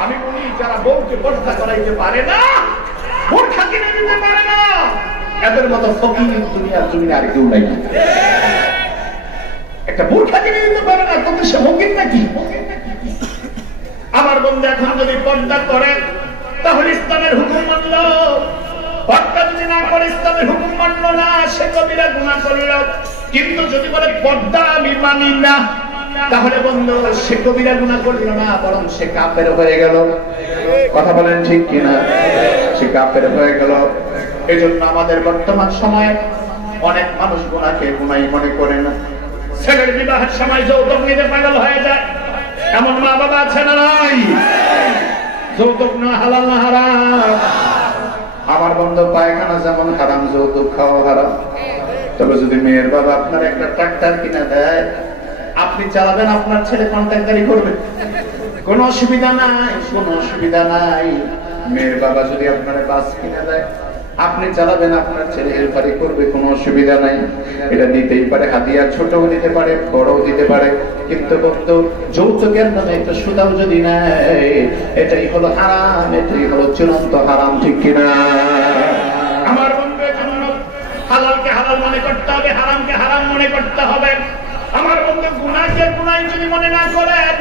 আমি বলি যারা বউকে পর্দা করাইতে পারে না, বোরখা কিনে দিতে পারে না, এদের মতো ফকির দুনিয়ার জমিনে আর কেউ নাই। একটা বোরখা কিনে দিতে পারে না, কিন্তু সে ফকির নাকি? আমার বন্ধু এখন যদি পর্দা করে তাহলে ইসলামের হুকুম মানল, পর্দা যদি না করে ইসলামের হুকুম মানল না, সে কবিরা গুনাহ করল। কিন্তু যদি বলে পর্দা আমি মানি না, তাহলে বন্ধু সে কবিরা গুনাহ করল না, বরং সে কাফের হয়ে গেল। কথা বলেন ঠিক কিনা? সে কাফের হয়ে গেল। এই জন্য আমাদের বর্তমান সময়ে অনেক মানুষ গুনাহকে গুনাহই মনে করে না। ছেলের বিবাহের সময় যৌতুক নিতে পাগল হয়ে যায়, এমন মা বাবা আছে না নাই? যৌতুক না হালাল না হারাম? আমার বন্ধু পায়খানা যেমন হারাম, যৌতুক খাওয়া হারাম। তবে যদি মেয়ের বাবা আপনার একটা ট্রাক্টর কিনে দেয়, আপনি চালাবেন, আপনার ছেলে কন্ট্রাক্টরি করবে, কোনো অসুবিধা নাই, কোনো অসুবিধা নাই। মেয়ের বাবা যদি আপনার বাস কিনে দেয়, আপনি চালাবেন, আপনার ছেলে হেল্পারি করবে, কোনো অসুবিধা নাই। এটা দিতেই পারে, হাদিয়া ছোটও দিতে পারে, বড়ও দিতে পারে। কিন্তু বন্ধু যৌতুকের নামে একটা সুদাও যদি নেয়, এটাই হলো হারাম, এটাই হলো চূড়ান্ত হারাম, ঠিক কিনা? আমার বন্ধুর জন্য হালালকে হালাল মনে করতে হবে, হারামকে হারাম মনে করতে হবে। আমার বন্ধু গুনাহকে গুনাহ যদি মনে না করেন,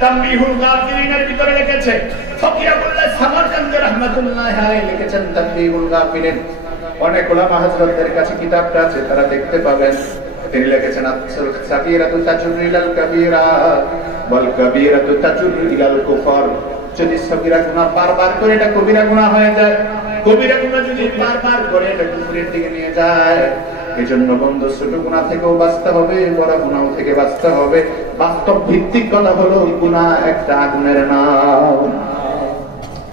তানবীহুল গাফিলিনের ভিতরে লিখেছে, ফকিয়াতুল্লাহ সামারকান্দি রাহমাতুল্লাহ আলাইহি লিখেছেন তানবীহুল গাফিলিন। অনেক উলামা হযরতদের কাছে কিতাবটা আছে, তারা দেখতে পাবেন। তিনি লিখেছেন সাগীরাতু তাজরু ইলাল কাবীরা ওয়াল কাবীরাতু তাজরু ইলাল কুফর। যদি সগীরা গুনাহ বারবার করে এটা কবিরা গুনাহ হয়ে যায়, কবিরা গুনাহ যদি বারবার করে এটা কুফরের দিকে নিয়ে যায়। এজন্য বন্ধু ছোট গুনাহ থেকেও বাঁচতে হবে, বড় গুনাহ থেকে বাঁচতে হবে। বাস্তব ভিত্তিক কথা হলো গুনাহ একটা আগুনের নাম।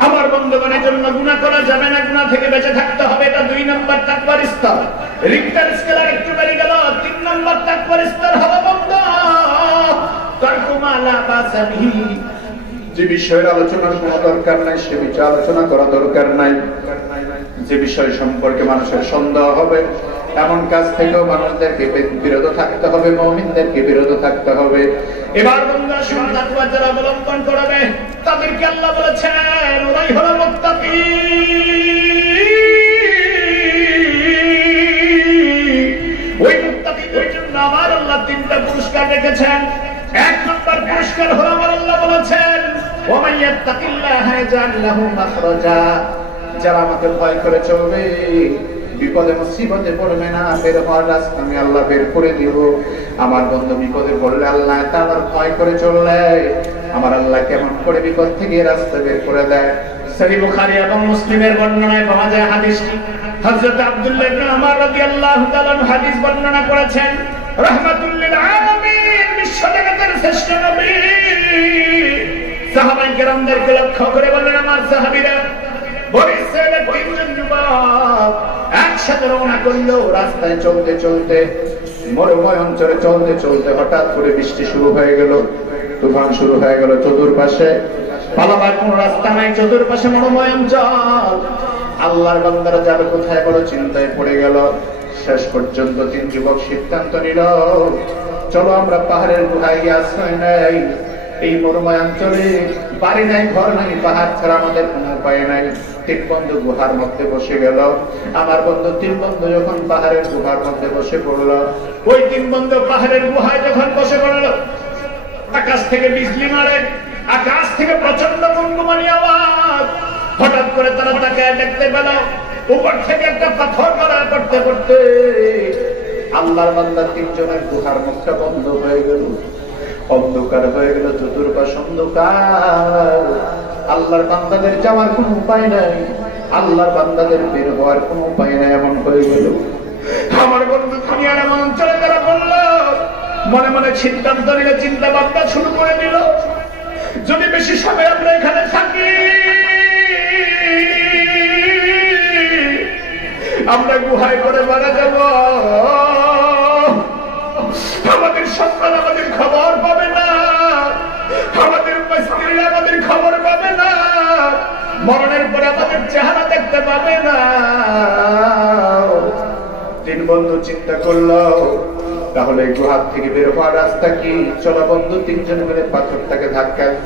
আমার বন্ধুগণের জন্য গুনাহ করা যাবে না, গুনাহ থেকে বেঁচে থাকতে হবে। এটা 2 নম্বর তাকওয়ার স্তর। রিক্টার স্কেলার একটু বেড়ে গেল, 3 নম্বর তাকওয়ার স্তর হলো বন্ধু তারকু মা লা বাসা বিহি। যে বিষয়ের আলোচনার কোনো দরকার নাই সে বিষয়ে আলোচনা করা দরকার নাই। যে বিষয় সম্পর্কে মানুষের সন্দেহ হবে এমন কাজ থেকেও মানুষদেরকে বিরত থাকতে হবে, মুমিনদেরকে বিরত থাকতে হবে। এবার বন্ধুরা শুনুন, তাকওয়া যারা অবলম্বন করবে তাদেরকে আল্লাহ বলেছেন ওরাই হলো মুত্তাকি। ওই মুত্তাকিদের জন্য আমার আল্লাহ 3টা পুরস্কার রেখেছেন। 1 নম্বর পুরস্কার হলো আমার আল্লাহ বলেছেন ওয়া মান ইয়াত্তাকিল্লাহা ইয়াজআল লাহু মাখরাজা। যারা আমাকে ভয় করে চলবে, বিপদে মুসিবতে পড়বে না, বের হওয়ার রাস্তা আমি আল্লাহ বের করে দিব। আমার বন্ধু বিপদে পড়লে আল্লাহ তাআলার ভয় করে চললে আমার আল্লাহ কেমন করে বিপদ থেকে রাস্তা বের করে দেয়। সহিহ বুখারী এবং মুসলিমের বর্ণনায় পাওয়া যায় হাদিসটি। হযরত আব্দুল্লাহ ইবনে ওমর রাদিয়াল্লাহু তাআলা হাদিস বর্ণনা করেছেন, রাহমাতুল লিল আলামিন, বিশ্বজগতের শ্রেষ্ঠ নবী সাহাবায়ে কেরামদেরকে লক্ষ্য করে বললেন, আমার সাহাবীরা বরিশালে 3জন যুবক একসাথে রওনা করলো। রাস্তায় চলতে চলতে, মরুময় অঞ্চলে চলতে চলতে হঠাৎ করে বৃষ্টি শুরু হয়ে গেল, তুফান শুরু হয়ে গেল। চতুর্পাশে পালাবার কোন রাস্তা নাই, চতুর্পাশে মরুময় অঞ্চল। আল্লাহর বান্দারা যাবে কোথায় বড় চিন্তায় পড়ে গেল। শেষ পর্যন্ত 3 যুবক সিদ্ধান্ত নিল, চলো আমরা পাহাড়ের গুহায় গিয়ে আশ্রয় নেই। এই মরুময় অঞ্চলে বাড়ি নাই, ঘর নাই, পাহাড় ছাড়া আমাদের কোনো উপায় নাই। তিন বন্ধু গুহার মধ্যে বসে গেল। আমার বন্ধু তিন বন্ধু যখন পাহাড়ের গুহার মধ্যে বসে পড়ল, ওই তিন বন্ধু পাহাড়ের গুহায় যখন বসে পড়ল, আকাশ থেকে বিজলি মারে, আকাশ থেকে প্রচন্ড গুনগুমানি আওয়াজ। হঠাৎ করে তারা তাকে দেখতে পেল, উপর থেকে একটা পাথর গড়ায় পড়তে পড়তে আল্লাহর বান্দা তিনজনের গুহার মুখটা বন্ধ হয়ে গেল, অন্ধকার হয়ে গেল, চতুর্পাশ অন্ধকার। আল্লাহর বান্দাদের যাওয়ার কোন উপায় নাই, আল্লাহর বান্দাদের বের হওয়ার কোন উপায় নাই, এমন হয়ে গেল। আমার বন্ধু দুনিয়ার এমন অঞ্চলে তারা বলল, মনে মনে সিদ্ধান্ত নিল, চিন্তা ভাবনা শুরু করে দিল, যদি বেশি সময় আমরা এখানে থাকি, আমরা গুহায় করে মারা যাব, আমাদের সন্তান আমাদের খবর পাবে না, আমাদের স্ত্রী আমাদের খবর পাবে না, মরণের পরে আমাদের চেহারা দেখতে পাবে না। তিন বন্ধু চিন্তা করলো, তাহলে গুহার থেকে বের হওয়ার রাস্তা কি? চলো বন্ধু তিনজন মিলে পাথরটাকে ধাক্কায়।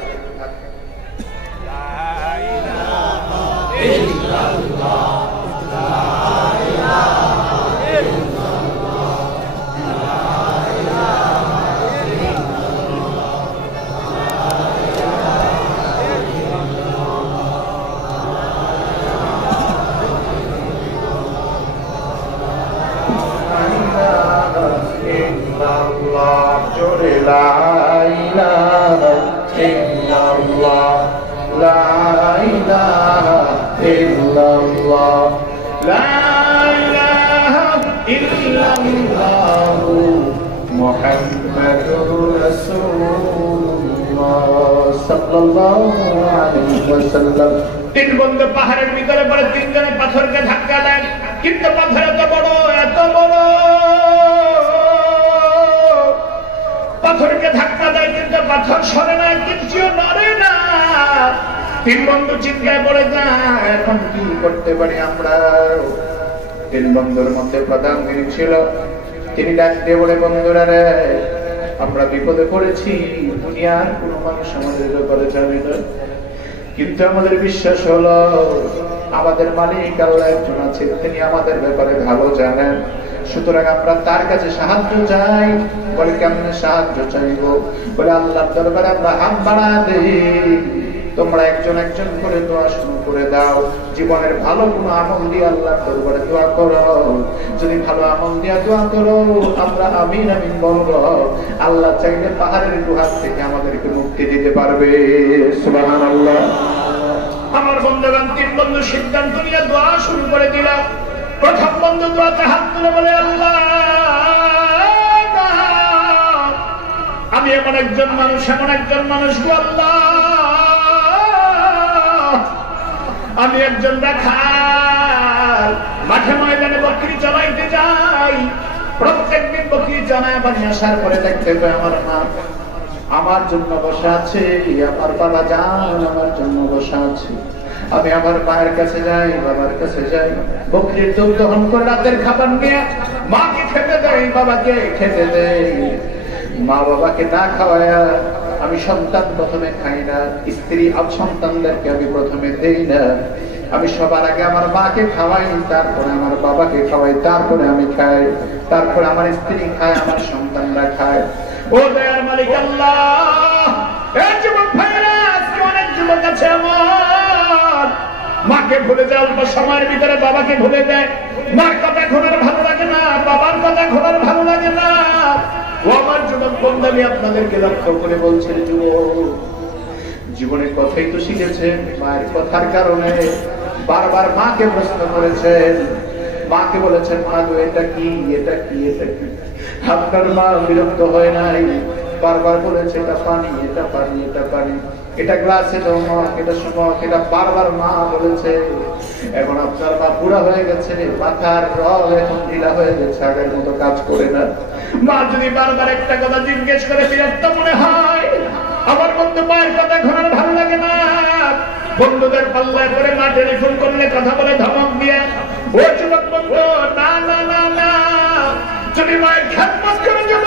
তিন বন্ধু পাহাড়ের ভিতরে পরে তিনজনে পাথরকে ধাক্কা দেন, কিন্তু পাথর এত বড়, এত বড়, পাথরকে ধাক্কা দেয় কিন্তু পাথর সরে না, কিছুও নড়ে না। তিন বন্ধু চিন্তায় পড়ে যায়, এখন কি করতে পারি আমরা? তিন বন্ধুর মধ্যে প্রধান যিনি ছিল, তিনি ডাকতে বলে, বন্ধুরা রে, আমরা বিপদে পড়েছি, দুনিয়ার কোন মানুষ আমাদের ব্যাপারে জানে না, কিন্তু আমাদের বিশ্বাস হলো আমাদের মালিক আল্লাহ একজন আছে, তিনি আমাদের ব্যাপারে ভালো জানেন, সুতরাং আমরা তার কাছে সাহায্য চাই। বলে কেমনে সাহায্য চাইব? বলে আল্লাহর দরবারে আমরা হাত বাড়া দেই, তোমরা একজন একজন করে দোয়া শুরু করে দাও, জীবনের ভালো কোনো আমল দিয়ে আল্লাহর দরবারে দোয়া করো, যদি ভালো আমল দিয়ে দোয়া করো আমরা আমিন আমিন বলবো, আল্লাহ চাইলে পাহাড়ের গুহার থেকে আমাদেরকে মুক্তি দিতে পারবে। সুবহানাল্লাহ। আমার বন্ধুগণ তিন বন্ধু সিদ্ধান্ত নিয়ে দোয়া শুরু করে দিল। প্রথম বন্ধু দোয়াতে হাত তুলে বলে, আল্লাহ আমি এমন একজন মানুষ, এমন একজন মানুষ গো আল্লাহ, আমি একজন রাখাল, মাঠে ময়দানে বকরি চড়াইতে যাই, প্রত্যেকদিন বকরি চড়ায় বাড়ি আসার পরে দেখতে পাই আমার মা আমার জন্য বসা আছে, আমার বাবা যান আমার জন্য বসা আছে, আমি আমার মায়ের কাছে যাই, বাবার কাছে যাই, বকরির দুধ দহন করে রাতের খাবার নিয়ে মাকে খেতে দেই, বাবাকে খেতে দেই, মা বাবাকে না খাওয়ায়া আমি সন্তান প্রথমে খাই না, স্ত্রী সন্তানদেরকে আমি প্রথমে দেই না, আমি সবার আগে আমার মাকে খাওয়াই, তারপরে আমার বাবাকে খাওয়াই, তারপরে আমি খাই, তারপরে আমার স্ত্রী খায়, আমার সন্তানরা খায়। ও দয়ার মালিক আল্লাহ, এই যুবক ভাইরা, আজকে অনেক যুবক আছে আমার মাকে ভুলে যায়, অল্প সময়ের ভিতরে বাবাকে ভুলে দেয়, মার কথা ঘোরার ভালো লাগে না, বাবার কথা ঘোরার ভালো লাগে না। ও আমার যুবক বন্ধু, আমি আপনাদেরকে লক্ষ্য করে বলছি, যুবক জীবনের কথাই তো শিখেছেন, মায়ের কথার কারণে বারবার মাকে প্রশ্ন করেছেন, মাকে বলেছেন, মা গো এটা কি, এটা কি, এটা কি? আপনার মা বিরক্ত হয় নাই, বারবার বলেছে এটা পানি, এটা পানি, এটা পানি, এটা গ্লাস, এটা মগ, এটা সমক, এটা বারবার মা বলেছে। এখন আপনার মা বুড়া হয়ে গেছে, মাথার রগ এখন ঢিলা হয়ে গেছে, আগের মতো কাজ করে না। মা যদি বারবার একটা কথা জিজ্ঞেস করে বিরক্ত মনে হয়। আমার বন্ধু মায়ের কথা ঘোরার ভালো লাগে না, বন্ধুদের পাল্লায় করে মা টেলিফোন করলে কথা বলে ধমক দিয়ে, ও যুবক বন্ধু না না না না, যদি মায়ের খেদমত করে যাব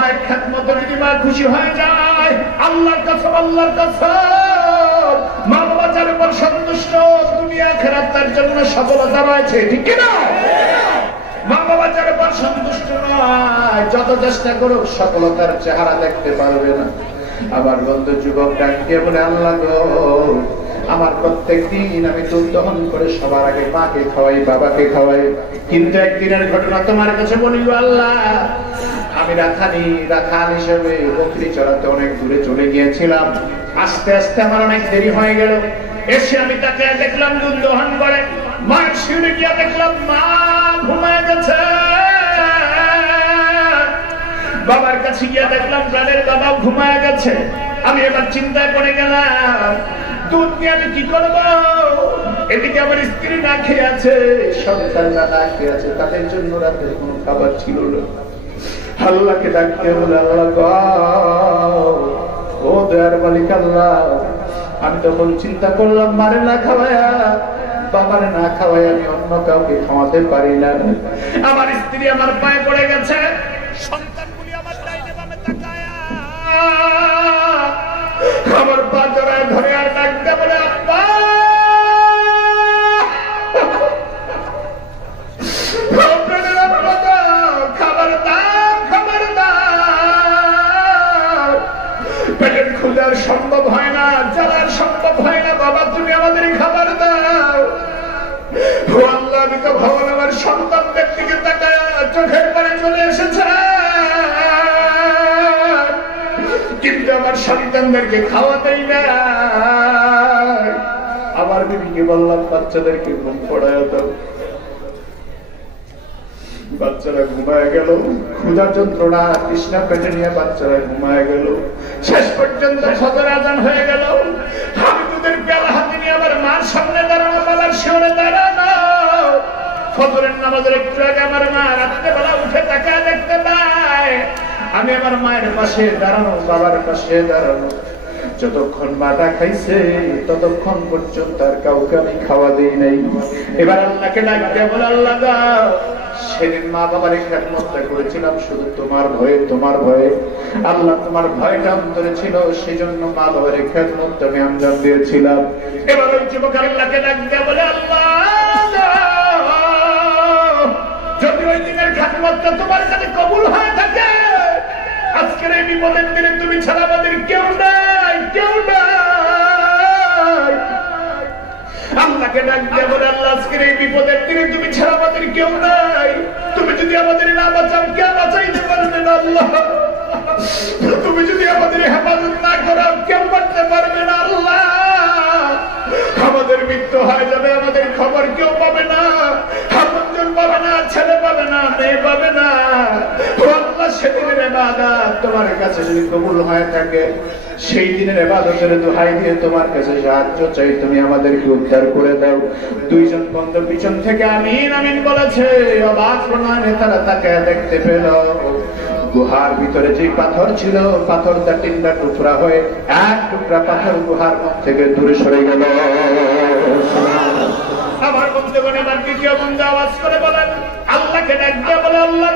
মায়ের খেদমতে যদি মা খুশি হয়ে যায়, আল্লাহর কসম, আল্লাহর কসম, মা বাবা যার উপর সন্তুষ্ট, দুনিয়া আখিরাত তার জন্য সফলতা রয়েছে, ঠিক কি না? মা বাবা যার উপর সন্তুষ্ট নয়, যত চেষ্টা করুক সফলতার চেহারা দেখতে পারবে না। আমার বন্ধু যুবক ডাকিয়ে বলে, আল্লাহ গো, আমার প্রত্যেক দিন আমি দুধ দহন করে সবার আগে মাকে খাওয়াই, বাবাকে খাওয়াই, কিন্তু একদিনের ঘটনা তোমার কাছে বলি গো আল্লাহ, আমি রাখাল হিসেবে বকরি চড়াতে অনেক দূরে চলে গিয়েছিলাম। আস্তে আস্তে আমার অনেক দেরি হয়ে গেল। এসে আমি তাকে দেখলাম দুধ দহন করে, মায়ের শিউরে গিয়ে দেখলাম মা ঘুমায় গেছে। বাবার কাছে গিয়ে দেখলাম প্রাণের বাবাও ঘুমায় গেছে। আমি এবার চিন্তায় পড়ে গেলাম, দুধ নিয়ে আমি কি করবো? এদিকে আমার স্ত্রী না খেয়ে আছে, সন্তানরা না খেয়ে আছে, তাদের জন্য রাতের কোনো খাবার ছিল না। আল্লাহকে ডাকতে বলে, আল্লাহ গো, ও দয়ার মালিক আল্লাহ, আমি তখন চিন্তা করলাম মারে না খাওয়ায়া, বাবারে না খাওয়াই আমি অন্য কাউকে খাওয়াতে পারি না। আমার স্ত্রী আমার পায়ে পড়ে গেছে, সন্তানগুলি আমার ডাইনে বামে তাকায়া আমার পা জড়ায় ধরে আর ডাকতে বলে, আব্বা, খাবার দাও, খাবার দাও। পেটের ক্ষুধার সম্ভব হয় না, জ্বালার সম্ভব হয় না, বাবা তুমি আমাদের খাবার দাও। ও আল্লাহ, আমি তো ভগবান আমার সন্তানদের দিকে তাকায় চোখের পানি চলে এসেছে, কিন্তু আমার সন্তানদেরকে খাওয়াতেই না। আমার বিবিকে বললাম বাচ্চাদেরকে ঘুম পড়ায় দাও। বাচ্চারা ঘুমায় গেল, ক্ষুধা যন্ত্রণা তৃষ্ণা পেটে নিয়ে বাচ্চারা ঘুমায় গেল। শেষ পর্যন্ত ফজর আজান হয়ে গেল। আমি দুধের পেয়ালা হাতে নিয়ে আমার মার সামনে দাঁড়ানো, বাবার শিওরে দাঁড়ানো। ফজরের নামাজের একটু আগে আমার মা রাত্রেবেলা উঠে তাকায় দেখতে পায় আমি আমার মায়ের পাশে দাঁড়ানো, বাবার পাশে দাঁড়ানো। যতক্ষণ মাটা খাইছে ততক্ষণ পর্যন্ত আর কাউকে আমি খাওয়া দিই নাই। এবার আল্লাহকে ডাকতে বলে, আল্লাহ দাও, সেদিন মা বাবার খেদমতটা করেছিলাম শুধু তোমার ভয়ে, তোমার ভয়ে। আল্লাহ, তোমার ভয়টা অন্তরে ছিল, সেজন্য মা বাবার খেদমতটা আমি আঞ্জাম দিয়েছিলাম। এবার ওই যুবক আল্লাহকে ডাকতে বলে, আল্লাহ যদি ওই দিনের খেদমতটা তোমার কাছে কবুল হয়ে থাকে, আজকের এই বিপদের দিনে তুমি ছাড়া আমাদের কেউ নাই, কেউ নাই। আল্লাহকে ডাক দিয়ে বলে, আল্লাহ আজকের এই বিপদের দিনে তুমি ছাড়া আমাদের কেউ নাই। তুমি যদি আমাদের না বাঁচাও, কে বাঁচাইতে পারবে না? আল্লাহ, তুমি যদি আমাদের হেফাজত না করো, কেউ করতে পারবে না। আল্লাহ, আমাদের মৃত্যু হয়ে যাবে, আমাদের খবর কেউ পাবে না, আপনজন পাবে না, ছেলে পাবে না, মেয়ে পাবে না। সেদিনের ইবাদত তোমার কাছে যদি কবুল হয়ে থাকে, সেই দিনের ইবাদতের দোহাই দিয়ে তোমার কাছে সাহায্য চাই, তুমি আমাদেরকে উদ্ধার করে দাও। দুইজন বন্ধু পিছন থেকে আমিন আমিন বলেছে। অবাক প্রণয়নে তারা তাকে দেখতে পেল গুহার ভিতরে যে পাথর ছিল, পাথরটা তিনটা টুকরা হয়ে এক টুকরা পাথর গুহার মুখ থেকে দূরে সরে গেল। আমার বন্ধুগণ এবার দ্বিতীয় বন্ধু আওয়াজ করে বলেন, আল্লাহকে ডাকতে বলে, আল্লাহ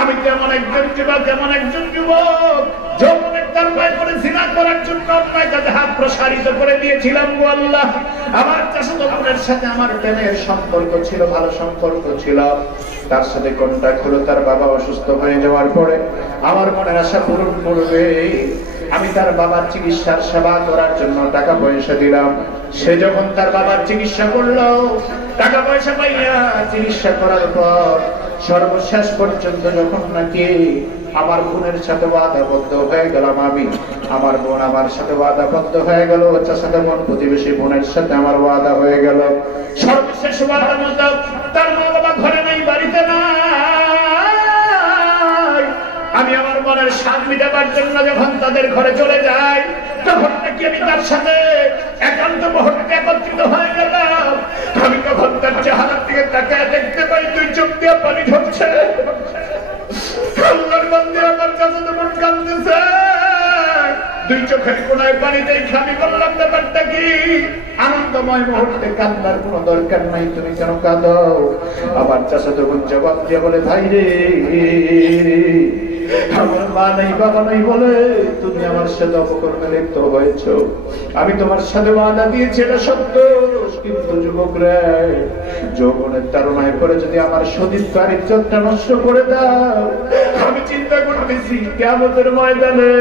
আমি কেমন একজন যুবক, কেমন একজন যুবক যৌবনের তারমায় করে জিনা করার জন্য অন্যায় কাজে হাত প্রসারিত করে দিয়েছিলাম গো আল্লাহ। আমার চাচাতো বোনের সাথে আমার প্রেমের সম্পর্ক ছিল, ভালো সম্পর্ক ছিল। তার সাথে কন্টাক্ট হলো, তার বাবা অসুস্থ হয়ে যাওয়ার পরে আমার মনের আশা পূরণ করবে, আমি তার বাবার চিকিৎসার সেবা করার জন্য টাকা পয়সা দিলাম। সে যখন তার বাবার চিকিৎসা করলো, টাকা পয়সা পাইয়া চিকিৎসা করার পর সর্বশেষ পর্যন্ত যখন নাকি আমার বোনের সাথে ওয়াদাবদ্ধ হয়ে গেলাম, আমি আমার বোন আমার সাথে ওয়াদাবদ্ধ হয়ে গেল, চাচাতো বোন প্রতিবেশী বোনের সাথে আমার ওয়াদা হয়ে গেল। সর্বশেষ ওয়াদা মতো তার মা বাবা ঘরে নেই, বাড়িতে নাই। আমি আমার মনের স্বাদ মিটাবার জন্য যখন তাদের ঘরে চলে যাই, তখন নাকি আমি তার সাথে একান্ত মুহূর্তে একত্রিত হয়ে গেলাম। আমি তখন তার চেহারার দিকে তাকায় দেখতে পাই দুই চোখ দিয়ে পানি ঝরছে। আল্লাহর বান্দা আমার চাচাতো বোন কাঁদতেছে। দুই চোখের কোনায় পানি দেখে আমি বললাম ব্যাপারটা কি? আনন্দময় মুহূর্তে কান্নার কোনো দরকার নাই, তুমি কেন কাঁদো? আবার চাচাতো বোন জবাব দিয়ে বলে, ভাই রে, আমার মা নাই বাবা নাই বলে তুমি আমার সাথে অপকর্মে লিপ্ত হয়েছ। আমি তোমার সাথে ওয়াদা দিয়েছি, এটা সত্য, কিন্তু যুবকরা যৌবনের তাড়নায় পড়ে যদি আমার সতীত্বের ইজ্জতটা নষ্ট করে দাও, আমি চিন্তা করতেছি কিয়ামতের ময়দানে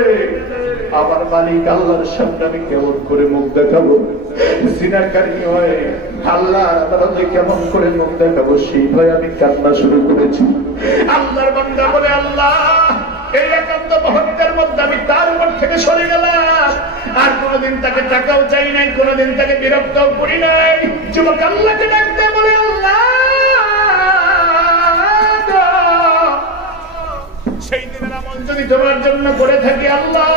আমার মালিক আল্লাহর সামনে আমি কেমন করে মুখ দেখাবো? জিনাকারী হয় আল্লাহর আদালতে কেমন করে মুখ দেখাবো? সেই ভয় আমি কান্না শুরু করেছি। আল্লাহর বান্দা বলে, আল্লাহ এই একান্ত মুহূর্তের মধ্যে আমি তার উপর থেকে সরে গেলাম, আর কোনদিন তাকে টাকাও চাই নাই, কোনদিন তাকে বিরক্ত করি নাই। যুবক আল্লাহকে ডাকতে বলে, আল্লাহ সেই দিনের আমল যদি তোমার জন্য করে থাকি, আল্লাহ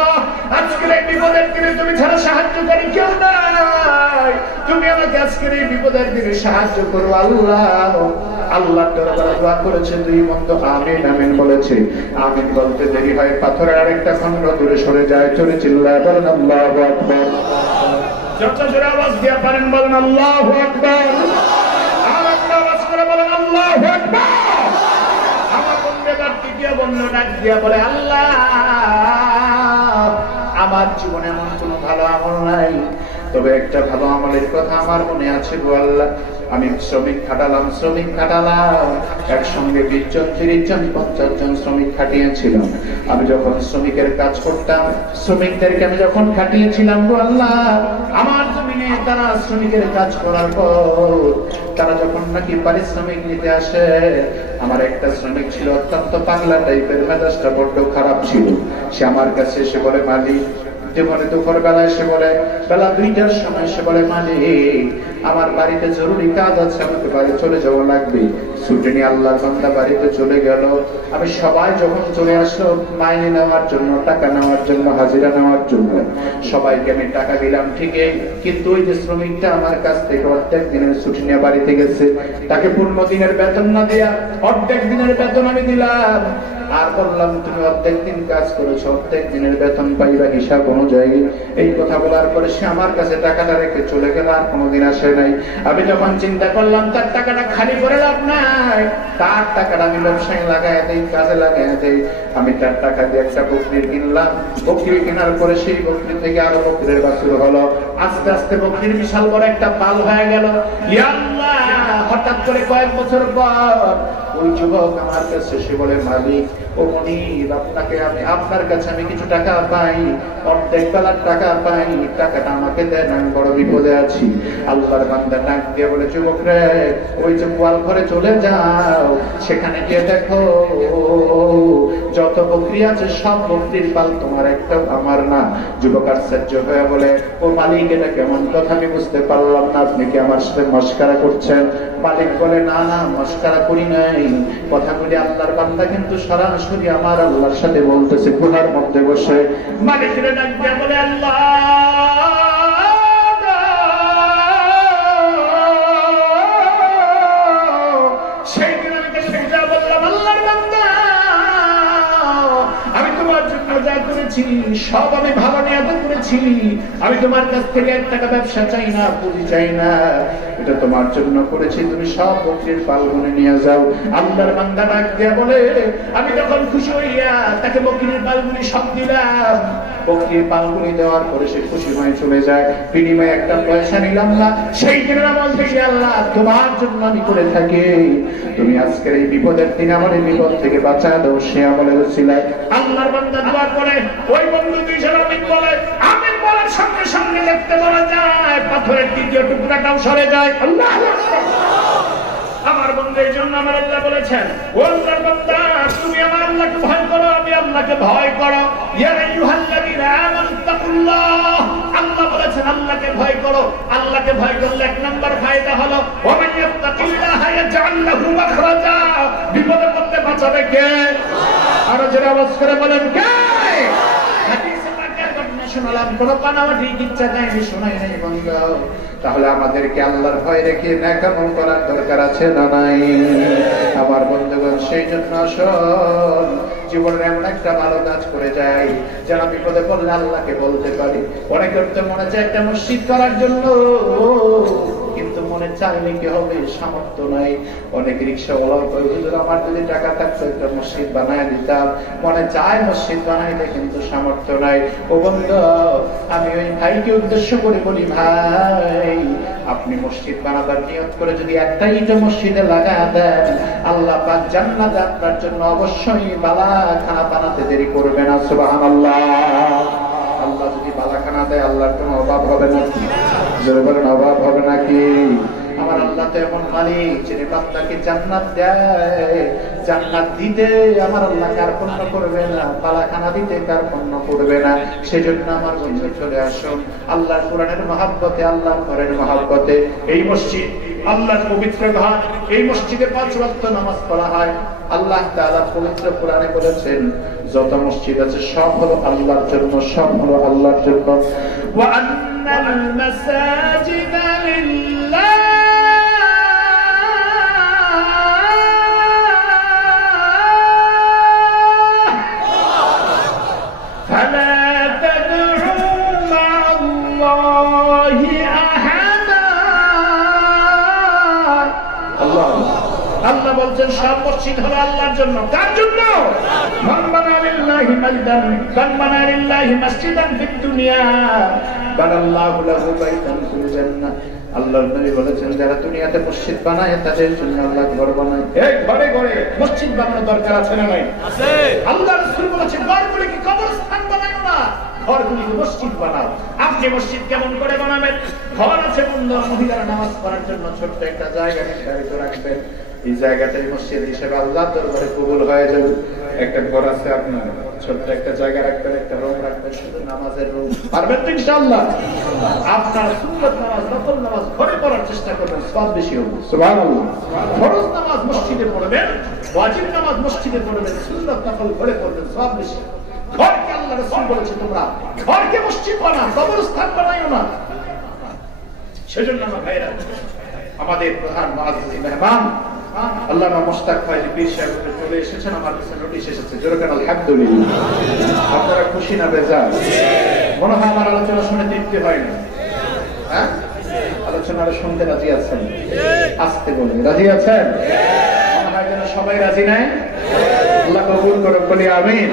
আজকের এই বিপদের দিনে তুমি ছাড়া সাহায্যকারী কেউ নাই, তুমি আমাকে আজকের এই বিপদের দিনে সাহায্য করো আল্লাহ। আল্লাহ দরবারে দোয়া করেছে, দুই মন্দ আমিন আমিন বলেছে। আমিন বলতে দেরি হয়, পাথরের আরেকটা খন্ড দূরে সরে যায়। চলে চিল্লায় বলেন আল্লাহু আকবার। যত জোরে আওয়াজ দিয়ে পারেন বলেন আল্লাহু আকবার। আর একটা আওয়াজ করে বলেন আল্লাহু আকবার। আমার বন্ধুদের তৃতীয় বন্ধু ডাক দিয়া বলে, আল্লাহ আমার জীবনে এমন কোন ভালো আমল নাই, তবে একটা ভালো আমলের কথা আমার মনে আছে গো আল্লাহ। আমি শ্রমিক খাটালাম একসঙ্গে 20 জন 30 জন 50 জন শ্রমিক খাটিয়েছিলাম। আমি যখন শ্রমিকের কাজ করতাম, শ্রমিকদেরকে আমি যখন খাটিয়েছিলাম গো আল্লাহ, আমার জমিনে তারা শ্রমিকের কাজ করার পর তারা যখন নাকি পারিশ্রমিক নিতে আসে, আমার একটা শ্রমিক ছিল অত্যন্ত পাগলা টাইপের, মেজাজটা বড্ড খারাপ ছিল। সে আমার কাছে এসে বলে, মালিক দুপুর বেলায় সে বলে, বেলা 2টার সময় সে বলে, মালিক আমার বাড়িতে জরুরি কাজ আছে, আমাকে বাড়ি চলে যাওয়া লাগবে। ছুটি নিয়ে আল্লাহর বান্দা বাড়িতে চলে গেল। আমি সবাই যখন চলে আসলো মাইনে নেওয়ার জন্য, টাকা নেওয়ার জন্য, হাজিরা নেওয়ার জন্য, সবাইকে আমি টাকা দিলাম ঠিকই, কিন্তু ওই যে শ্রমিকটা আমার কাছ থেকে অর্ধেক দিনের ছুটি নিয়ে বাড়িতে গেছে, তাকে পূর্ণ দিনের বেতন না দেয়া অর্ধেক দিনের বেতন আমি দিলাম। আর বললাম, তুমি অর্ধেক দিন কাজ করেছো, অর্ধেক দিনের বেতন পাইবা হিসাব অনুযায়ী। এই কথা বলার পরে সে আমার কাছে টাকাটা রেখে চলে গেল, আর কোনোদিন আসে নাই। আমি যখন চিন্তা করলাম তার টাকাটা খালি করে লাভ নাই, তার টাকাটা আমি ব্যবসায় লাগাই দেই, কাজে লাগাই দেই। আমি তার টাকা দিয়ে একটা বকরি কিনলাম। বকরি কেনার পরে সেই বকরি থেকে আরো বকরির বাছুর হলো। আস্তে আস্তে বকরির বিশাল বড় একটা পাল হয়ে গেল। ইয়া আল্লাহ, হঠাৎ করে কয়েক বছর পর ওই যুবক আমার কাছে এসে বলে, মালিক ও মনির, আমি আপনার কাছে আমি কিছু টাকা পাই, অর্ধেক বেলার টাকা পাই, টাকাটা আমাকে দেন, আমি বড় বিপদে আছি। আল্লাহর বান্দা ডাক দিয়ে বলে, যুবক রে, ওই যে গোয়াল ঘরে চলে যাও, সেখানে গিয়ে দেখো যত বকরি আছে সব বকরির পাল তোমার, একটা আমার না। যুবক আশ্চর্য হয়ে বলে, ও মালিক এটা কেমন কথা, আমি বুঝতে পারলাম না, আপনি কি আমার সাথে মস্কারা করছেন? মালিক বলে, না না মস্কারা করি নাই, কথাগুলি আল্লাহর বান্দা কিন্তু সরাসরি আমার আল্লাহর সাথে বলতেছে গুহার মধ্যে বসে। মালিকের ডাক দিয়ে বলে, আল্লাহ সেই দিন আমি তাকে বললাম, আল্লাহর বান্দা আমি তোমার জন্য যা করেছি সব আমি ভালো নিয়তে করেছি, আমি তোমার কাছ থেকে 1 টাকা ব্যবসা চাই না, পুঁজি চাই না, এটা তোমার জন্য করেছি, তুমি সব বকরির পাল গুনে নিয়ে যাও। আল্লাহর বান্দা ডাক দিয়া বলে, আমি তখন খুশি হইয়া তাকে বকরির পালগুলি সব দিলাম। বকরির পালগুলি দেওয়ার পরে সে খুশি হয়ে চলে যায়। বিনিময়ে একটা পয়সা নিলাম না। সেই দিনের আমল থেকে, আল্লাহ তোমার জন্য আমি করে থাকি, তুমি আজকের এই বিপদের দিন আমার এই বিপদ থেকে বাঁচা দাও, সে আমলের উসিলায়। আল্লাহর বান্দা দোয়া করে, ওই বন্ধু 2 জন আমিন বলে, আমিন বলার সঙ্গে সঙ্গে দেখতে বলা যায় পাথরের 3য় টুকরাটাও সরে যায়। আল্লাহ আমার বন্ধু, এই জন্য আমার আল্লাহ বলেছেন, ও আল্লাহর বান্দা তুমি আমার আল্লাহকে ভয় করো, আমি আল্লাহকে ভয় করো। ইয়া আইয়ুহাল্লাযীনা আমানুত্তাকুল্লাহ, আল্লাহ বলেছেন আল্লাহকে ভয় করো। আল্লাহকে ভয় করলে 1 নম্বর ফায়দা হলো, ওয়া মান ইয়াত্তাকিল্লাহা ইয়াজআল লাহু মাখরাজা, বিপদে পড়তে বাঁচাবে কে? আর যারা আওয়াজ করে বলেন কে? হাদিসে পাকের ঘটনা শোনালাম, কোন পানাওয়াটি কিচ্ছা কাহিনী শোনাই নাই বন্ধু। তাহলে আমাদেরকে আল্লাহর ভয় রেখে নেক আমল করার দরকার আছে না নাই? আমার বন্ধুগণ, সেই জন্য আসুন জীবনের এমন একটা ভালো কাজ করে যাই যেন বিপদে পড়লে আল্লাহকে বলতে পারি। অনেকের তো মনে চায় একটা মসজিদ করার জন্য, কিন্তু মনে চাইলে কি হবে, সামর্থ্য নাই। অনেক রিক্সাওয়ালাও কয় হুজুর আমার যদি টাকা থাকতো একটা মসজিদ বানায় দিতাম। মনে চায় মসজিদ বানাইতে, কিন্তু সামর্থ্য নাই। ও বন্ধু, আমি ওই ভাইকে উদ্দেশ্য করে বলি, ভাই আপনি মসজিদ বানাবার নিয়ত করে যদি একটা ইট মসজিদে লাগা দেন, আল্লাহ পাক জান্নাতে আপনার জন্য অবশ্যই বালাখানা বানাতে দেরি করবে না। সুবহানাল্লাহ। আল্লাহ যদি বালাখানা দেয়, আল্লাহর কোনো অভাব হবে নাকি? জোরে বলেন, অভাব হবে নাকি? আমার আল্লাহ তো এমন মালিক যিনি বান্দাকে জান্নাত দেয়। জান্নাত দিতে আমার আল্লাহ কার্পণ্য করবে না, বালাখানা দিতে কার্পণ্য করবে না। সেজন্য আমার বন্ধু চলে আসুন আল্লাহর কোরআনের মহব্বতে, আল্লাহর ঘরের মহব্বতে। এই মসজিদ আল্লাহর পবিত্র ঘর, এই মসজিদে 5 ওয়াক্ত নামাজ পড়া হয়। আল্লাহ তাআলা পবিত্র কোরআনে বলেছেন যত মসজিদ আছে সব হলো আল্লাহর জন্য, সব হলো আল্লাহর জন্য। ওয়া আন্নাল মাসাজিদা লিল্লাহ ফালা তাদউ মা'আল্লাহি আহাদা। আল্লাহ আল্লাহ বলছেন সব মসজিদ হলো আল্লাহর জন্য। কার জন্য? মান বানা লিল্লাহি মাসজিদান, মান বানা লিল্লাহি মাসজিদান ফিদ দুনিয়া বানাল্লাহু লাহু বাইতান ফিল জান্নাহ। আল্লাহর নবী বলেছেন যারা দুনিয়াতে মসজিদ বানায় তাদের জন্য আল্লাহ ঘর বানায়। এই ঘরে ঘরে মসজিদ বানানোর দরকার আছে না নাই? আছে। আল্লাহ রাসূল বলেছেন ঘরগুলি কি কবরস্থান বানায়ো না, ঘরগুলি মসজিদ বানাও। আপনি মসজিদ কেমন করে বানাবেন? ঘর আছে বন্ধ, মহিলারা নামাজ পড়ার জন্য ছোট্ট একটা জায়গা নির্ধারিত রাখবেন। এই জায়গাটাই মসজিদ হিসেবে আল্লাহর দরবারে কবুল হয়ে যাবে। একটা ঘর আছে আপনার, ছোট্ট একটা জায়গা রাখবেন, একটা রুম রাখবেন, শুধু নামাজের রুম। পারবেন তো ইনশাআল্লাহ? আপনার সুন্নাত নামাজ, নফল নামাজ ঘরে পড়ার চেষ্টা করবেন, সওয়াব বেশি হবে। সুবহানাল্লাহ। ফরজ নামাজ মসজিদে পড়বেন, ওয়াজিব নামাজ মসজিদে পড়বেন, সুন্নাত নফল ঘরে পড়বেন, সওয়াব বেশি। ঘরকে আল্লাহ রাসূল বলেছে তোমরা ঘরকে মসজিদ বানাও, কবরস্থান বানাইও না। সেজন্য আমার ভাইরা, আমাদের প্রধান মুআজ্জিজ মেহমান আল্লামা মুশতাক ফয়জী পীর সাহেব চলে এসেছেন। আমার কাছে নোটিশ এসেছে, জোরে বলেন আলহামদুলিল্লাহ। আপনারা খুশি না বেজার? মনে হয় আমার আলোচনা শুনে তৃপ্তি হয় না? হ্যাঁ, আলোচনাটা শুনতে রাজি আছেন? আসতে বলেন, রাজি আছেন? মনে হয় যেন সবাই রাজি নাই। আল্লাহ কবুল করুন, বলি আমিন।